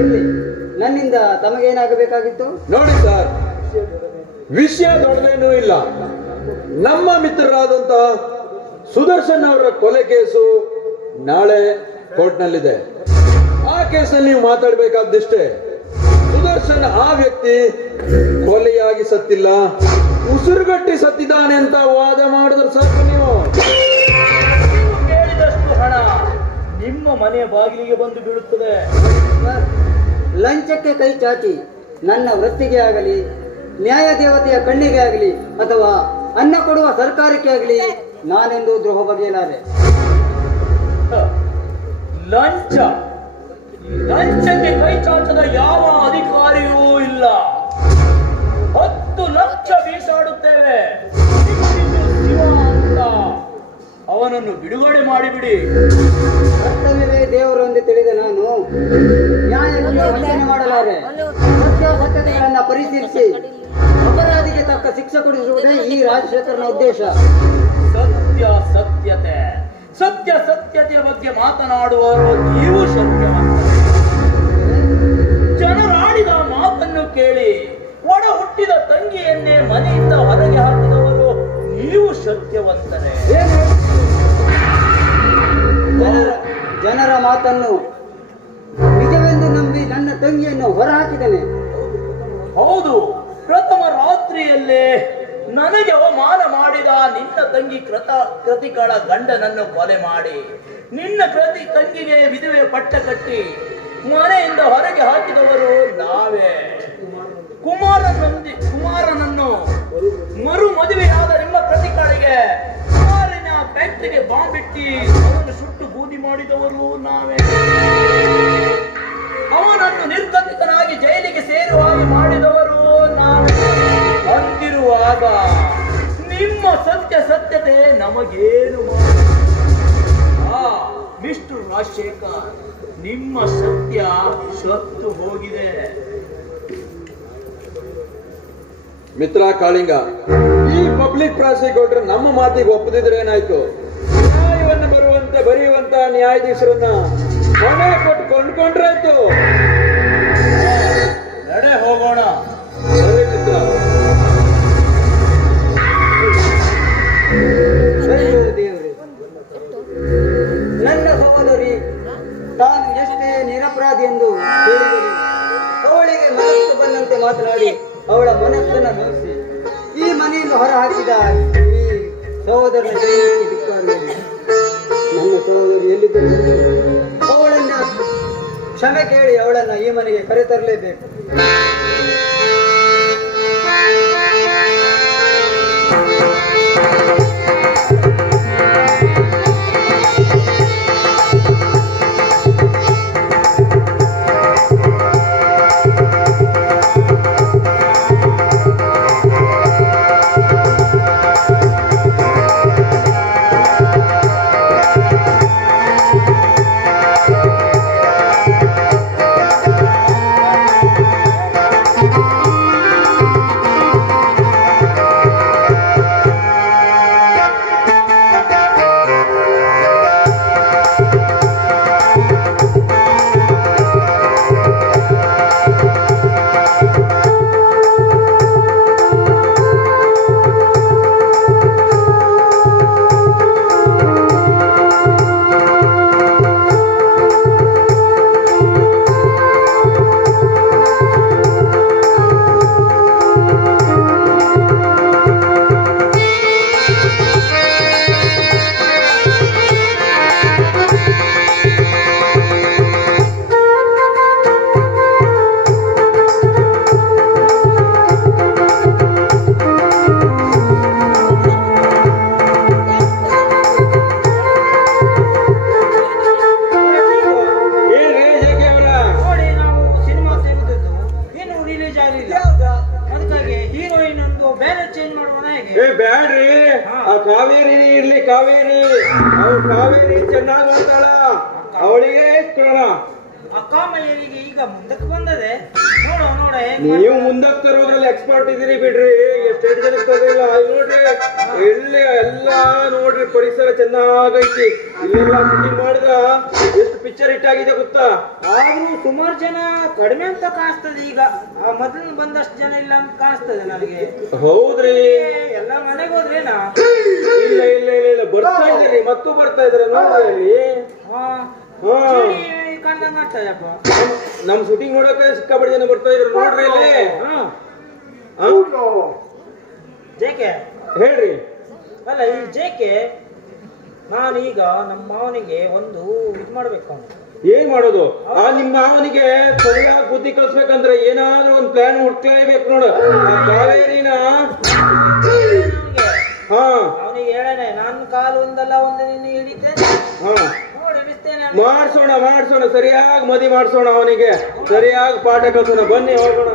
ಇರ್ಲಿ, ನನ್ನಿಂದ ತಮಗೇನಾಗಬೇಕಾಗಿತ್ತು? ನೋಡಿ ಸರ್, ವಿಷಯ ದೊಡ್ಡದೇನೂ ಇಲ್ಲ. ನಮ್ಮ ಮಿತ್ರರಾದಂತಹ ಸುದರ್ಶನ್ ಅವರ ಕೊಲೆ ಕೇಸು ನಾಳೆ ಕೋರ್ಟ್ನಲ್ಲಿದೆ. ಆ ಕೇಸಲ್ಲಿ ನೀವು ಮಾತಾಡಬೇಕಾದಿಷ್ಟೇ. ಸುದರ್ಶನ್ ಆ ವ್ಯಕ್ತಿ ಕೊಲೆಯಾಗಿ ಸತ್ತಿಲ್ಲ, ಉಸಿರುಗಟ್ಟಿ ಸತ್ತಿದ್ದಾನೆ ಅಂತ ವಾದ ಮಾಡಿದ್ರೆ ಸಾಕು. ನೀವು ಕೇಳಿದಷ್ಟು ಹಣ ನಿಮ್ಮ ಮನೆಯ ಬಾಗಿಲಿಗೆ ಬಂದು ಬೀಳುತ್ತದೆ. ಲಂಚಕ್ಕೆ ಕೈ ಚಾಚಿ ನನ್ನ ವೃತ್ತಿಗೆ ಆಗಲಿ, ನ್ಯಾಯ ದೇವತೆಯ ಕಣ್ಣಿಗೆ ಆಗಲಿ, ಅಥವಾ ಅನ್ನ ಕೊಡುವ ಸರ್ಕಾರಕ್ಕೆ ಆಗಲಿ ನಾನೆಂದು ದ್ರೋಹ ಬಗೆಯಲಾರೆ. ಲಂಚಕ್ಕೆ ಕೈ ಚಾಚದ ಯಾವ ಅಧಿಕಾರಿಯೂ ಇಲ್ಲ. 10 ಲಕ್ಷ ಬೀಸಾಡುತ್ತೇವೆ, ಶಿವ ಅಂತ ಅವನನ್ನು ಬಿಡುಗಡೆ ಮಾಡಿಬಿಡಿ. ಕರ್ತವ್ಯವೇ ದೇವರು ಎಂದು ತಿಳಿದ ನಾನು ನ್ಯಾಯಕ್ಕೆ ವಂಚನೆ ಮಾಡಲಾರೆ. ಸತ್ಯಾಸತ್ಯತೆಗಳನ್ನ ಪರಿಶೀಲಿಸಿ ಅಪರಾಧಿಗೆ ತಕ್ಕ ಶಿಕ್ಷೆ ಕೊಡಿಸುವುದೇ ಈ ರಾಜಶೇಖರನ ಉದ್ದೇಶ. ಸತ್ಯತೆಯ ಬಗ್ಗೆ ಮಾತನಾಡುವವರು ನೀವು ಸತ್ಯವಂತ. ಜನರಾಡಿದ ಮಾತನ್ನು ಕೇಳಿ ಒಡ ಹುಟ್ಟಿದ ತಂಗಿಯನ್ನೇ ಮನೆಯಿಂದ ಹೊರಗೆ ಹಾಕಿದವರು ನೀವು ಸತ್ಯವಂತರೇ. ಜನರ ಮಾತನ್ನು ನಿಜವೆಂದು ನಂಬಿ ನನ್ನ ತಂಗಿಯನ್ನು ಹೊರಹಾಕಿದನೆ. ಹೌದು, ಪ್ರಥಮ ರಾತ್ರಿಯಲ್ಲೇ ನನಗೆ ಅವಮಾನ ಮಾಡಿದ ನಿನ್ನ ತಂಗಿ ಕೃತಿಕಳ ಗಂಡನನ್ನು ಕೊಲೆ ಮಾಡಿ ನಿನ್ನ ತಂಗಿಗೆ ವಿಧವೆ ಪಟ್ಟ ಕಟ್ಟಿ ಮನೆಯಿಂದ ಹೊರಗೆ ಹಾಕಿದವರು ನಾವೇ. ಕುಮಾರನನ್ನು ಮರು ಮದುವೆಯಾದ ನಿಮ್ಮ ಕೃತಿಕಳಿಗೆ ಕುಮಾರನ ಫ್ಯಾಕ್ಟರಿಗೆ ಬಾಂಬ್ ಇಟ್ಟಿ ಅವನು ಸುಟ್ಟು ಬೂದಿ ಮಾಡಿದವರು ನಾವೇ. ಅವನನ್ನು ನಿರ್ಗತಿಕನಾಗಿ ಜೈಲಿಗೆ ಸೇರುವ ಹಾಗೆ ಮಾಡಿದವರು ನಾವೇ. ಅಂತಿರುವಾಗ ನಿಮ್ಮ ಸತ್ಯತೆ ನಮಗೇನು ಮಿಸ್ಟರ್ ರಾಜಶೇಖರ್, ನಿಮ್ಮ ಸತ್ಯ ಸತ್ತು ಹೋಗಿದೆ. ಮಿತ್ರ ಕಾಳಿಂಗ, ಈ ಪಬ್ಲಿಕ್ ಪ್ರಾಸಿಕ್ಯೂಟರ್ ನಮ್ಮ ಮಾತಿಗೆ ಒಪ್ಪದಿದ್ರೆ ಏನಾಯ್ತು? ನ್ಯಾಯವನ್ನು ಬರೆಯುವಂತ ನ್ಯಾಯಾಧೀಶರನ್ನ ಮನೆ ಕೊಟ್ಟು ಕೊಂಡ್ಕೊಂಡ್ರಾಯ್ತು. ನಡೆ ಹೋಗೋಣ. ಸರಿ ಮಿತ್ರ. ದೇವರೇ, ನನ್ನ ಸಹೋದರಿ ತಾನು ಎಷ್ಟೇ ನಿರಪರಾಧಿ ಎಂದು ಹೇಳಿದರು. ಅವಳಿಗೆ ಮನಸ್ಸು ಬಂದಂತೆ ಮಾತನಾಡಿ ಅವಳ ಮನಸ್ಸನ್ನು ನೋಯಿಸಿ ಈ ಮನೆಯನ್ನು ಹೊರಹಾಕಿದ ಈ ಸಹೋದರನ ಜಯಂತಿ ಧಿಕ್ಕಾರವಿದೆ. ನನ್ನ ಸಹೋದರಿ ಎಲ್ಲಿದ್ದರೂ ಅವಳನ್ನ ಕ್ಷಮೆ ಕೇಳಿ ಅವಳನ್ನ ಈ ಮನೆಗೆ ಕರೆತರಲೇಬೇಕು. ಅದಕ್ಕಾಗಿ ಹೀರೋಯಿನ್ ಬೇರೆ ಚೇಂಜ್ ಮಾಡುವ ಹೇಗೆ? ಏ ಬ್ಯಾಡ್ರಿ, ಆ ಕಾವೇರಿ ಇರ್ಲಿ, ಕಾವೇರಿ ಅವ್ಳು ಕಾವೇರಿ ಚೆನ್ನಾಗಿ ಮಾಡ್ತಾಳ, ಅವಳಿಗೆ ಇಸ್ಕೊಳ್ಳೋಣ. ಅಕ್ಕ ಮೈಯರಿಗೆ ಈಗ ಮುಂದಕ್ಕೆ ಬಂದದೆ, ನೋಡ ನೀವು ಮುಂದಕ್ಕೆ ತರೋದ್ರಲ್ಲಿ ಎಕ್ಸ್ಪರ್ಟ್ ಇದೀರಿ ಬಿಡ್ರಿ. ಎಷ್ಟೆಷ್ಟು ಜನಕ್ಕೆ ತರಲಿಲ್ಲ ನೋಡ್ರಿ, ಇಲ್ಲಿ ಎಲ್ಲ ನೋಡ್ರಿ, ಪರಿಸರ ಚೆನ್ನಾಗೈತಿ. ಇಲ್ಲೆಲ್ಲ ಶೂಟಿಂಗ್ ಮಾಡಿದ ಎಷ್ಟು ಪಿಕ್ಚರ್ ಹಿಟ್ ಆಗಿದೆ ಗೊತ್ತಾ? ಆದ್ರೂ ಸುಮಾರು ಜನ ಕಡಿಮೆ ಅಂತ ಕಾಣಿಸ್ತದೆ ಈಗ. ಆ ಮೊದಲು ಬಂದಷ್ಟು ಜನ ಇಲ್ಲ ಅಂತ ಕಾಣಿಸ್ತದೆ ನನಗೆ. ಹೌದ್ರಿ, ಎಲ್ಲ ಮನೆಗೆ ಹೋದ್ರೇನಾ? ಇಲ್ಲ ಇಲ್ಲ ಇಲ್ಲ ಇಲ್ಲ, ಬರ್ತಾ ಇದಾರೆ, ಮತ್ತು ಬರ್ತಾ ಇದಾರೆ ನೋಡ್ರಿ ಅಲ್ಲಿ. ಹಾ ಹಾ, ಕಂಡಂಗ ಆಗ್ತದಪ್ಪ. ನಮ್ ಶೂಟಿಂಗ್ ನೋಡಕ್ಕೆ ಸಿಕ್ಕಾಪಟ್ಟೆ ಜನ ಬರ್ತಾ ಇದ್ರು ನೋಡ್ರಿ ಇಲ್ಲಿ. ಹಾ, ಜೇಕೆ ಹೇಳ್ರಿ. ಅಲ್ಲ ಈ ಜೇಕೆ, ನಾನೀಗ ನಮ್ಮ ಮಾವನಿಗೆ ಒಂದು ಇದು ಮಾಡ್ಬೇಕು. ಅವನು ಏನ್ ಮಾಡೋದು? ಆ ನಿಮ್ಮ ಮಾವನಿಗೆ ಸರಿಯಾಗಿ ಬುದ್ಧಿ ಕಲಿಸ್ಬೇಕಂದ್ರೆ ಏನಾದ್ರೂ ಒಂದು ಪ್ಲಾನ್ ಹುಡ್ಕಲೇಬೇಕು ನೋಡು. ಆ ಕಾವೇರಿನ ಹಾ ಅವನಿಗೆ ಹೇಳೇನೆ, ನನ್ನ ಕಾಲು ಒಂದಲ್ಲ ಒಂದು ನೀನು ಹಿಡಿತೇನೆ, ಹಾ ನೋಡಿ ಹಿಡಿಸ್ತೇನೆ. ಮಾಡ್ಸೋಣ, ಸರಿಯಾಗಿ ಮದಿ ಮಾಡ್ಸೋಣ, ಅವನಿಗೆ ಸರಿಯಾಗಿ ಪಾಠ ಕಲ್ಸೋಣ. ಬನ್ನಿ ಹೋಗೋಣ.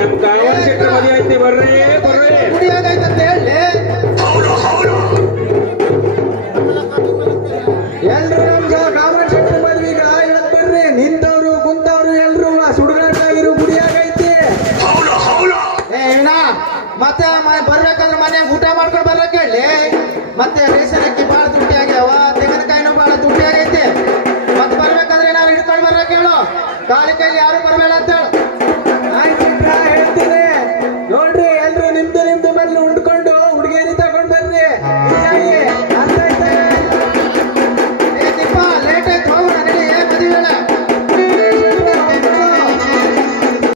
ನಮ್ ಕಾವಲ್ ಶೆಟ್ಟಿ ಮದುವೆ ಐತಿ, ಬರ್ರಿ. ಎಲ್ರು ನಮ್ಗ ಕಾಮನ್ ಶೆಟ್ಟಿ ಮದ್ವಿಗ ಇವತ್ ಬರ್ರಿ. ನಿಂತವ್ರು ಕುಂತವ್ರು ಎಲ್ರು ಸುಡುಗಾಟಾಗಿರು ಗುಡಿಯಾಗೈತಿ. ಮತ್ತೆ ಬರ್ಬೇಕಂದ್ರೆ ಮನೆ ಊಟ ಮಾಡ್ಕೊಂಡು ಬರ್ಬೇಕು ಹೇಳಿ. ಮತ್ತೆ ರೇಷನ್ ಅಕ್ಕಿ ಭಾಳ ತುಟ್ಟಿ ಆಗ್ಯಾವ, ತೆಂಗಿನಕಾಯಿನೂ ಭಾಳ ತುಟ್ಟಿ ಆಗೈತಿ. ಮತ್ತೆ ಬರ್ಬೇಕಂದ್ರೆ ನಾನು ಹಿಡ್ಕೊಂಡು ಬರ್ಬೇಕು ಹೇಳು. ಖಾಲಿ ಕೈಲಿ ಯಾರು ಬರ್ಬೇಡ ಅಂತ ಹೇಳು. ಹೇಳ್ತೀನಿ ನೋಡ್ರಿ, ಎಲ್ರು ನಿಮ್ದು ಮೊದ್ಲು ಉಂಡ್ಕೊ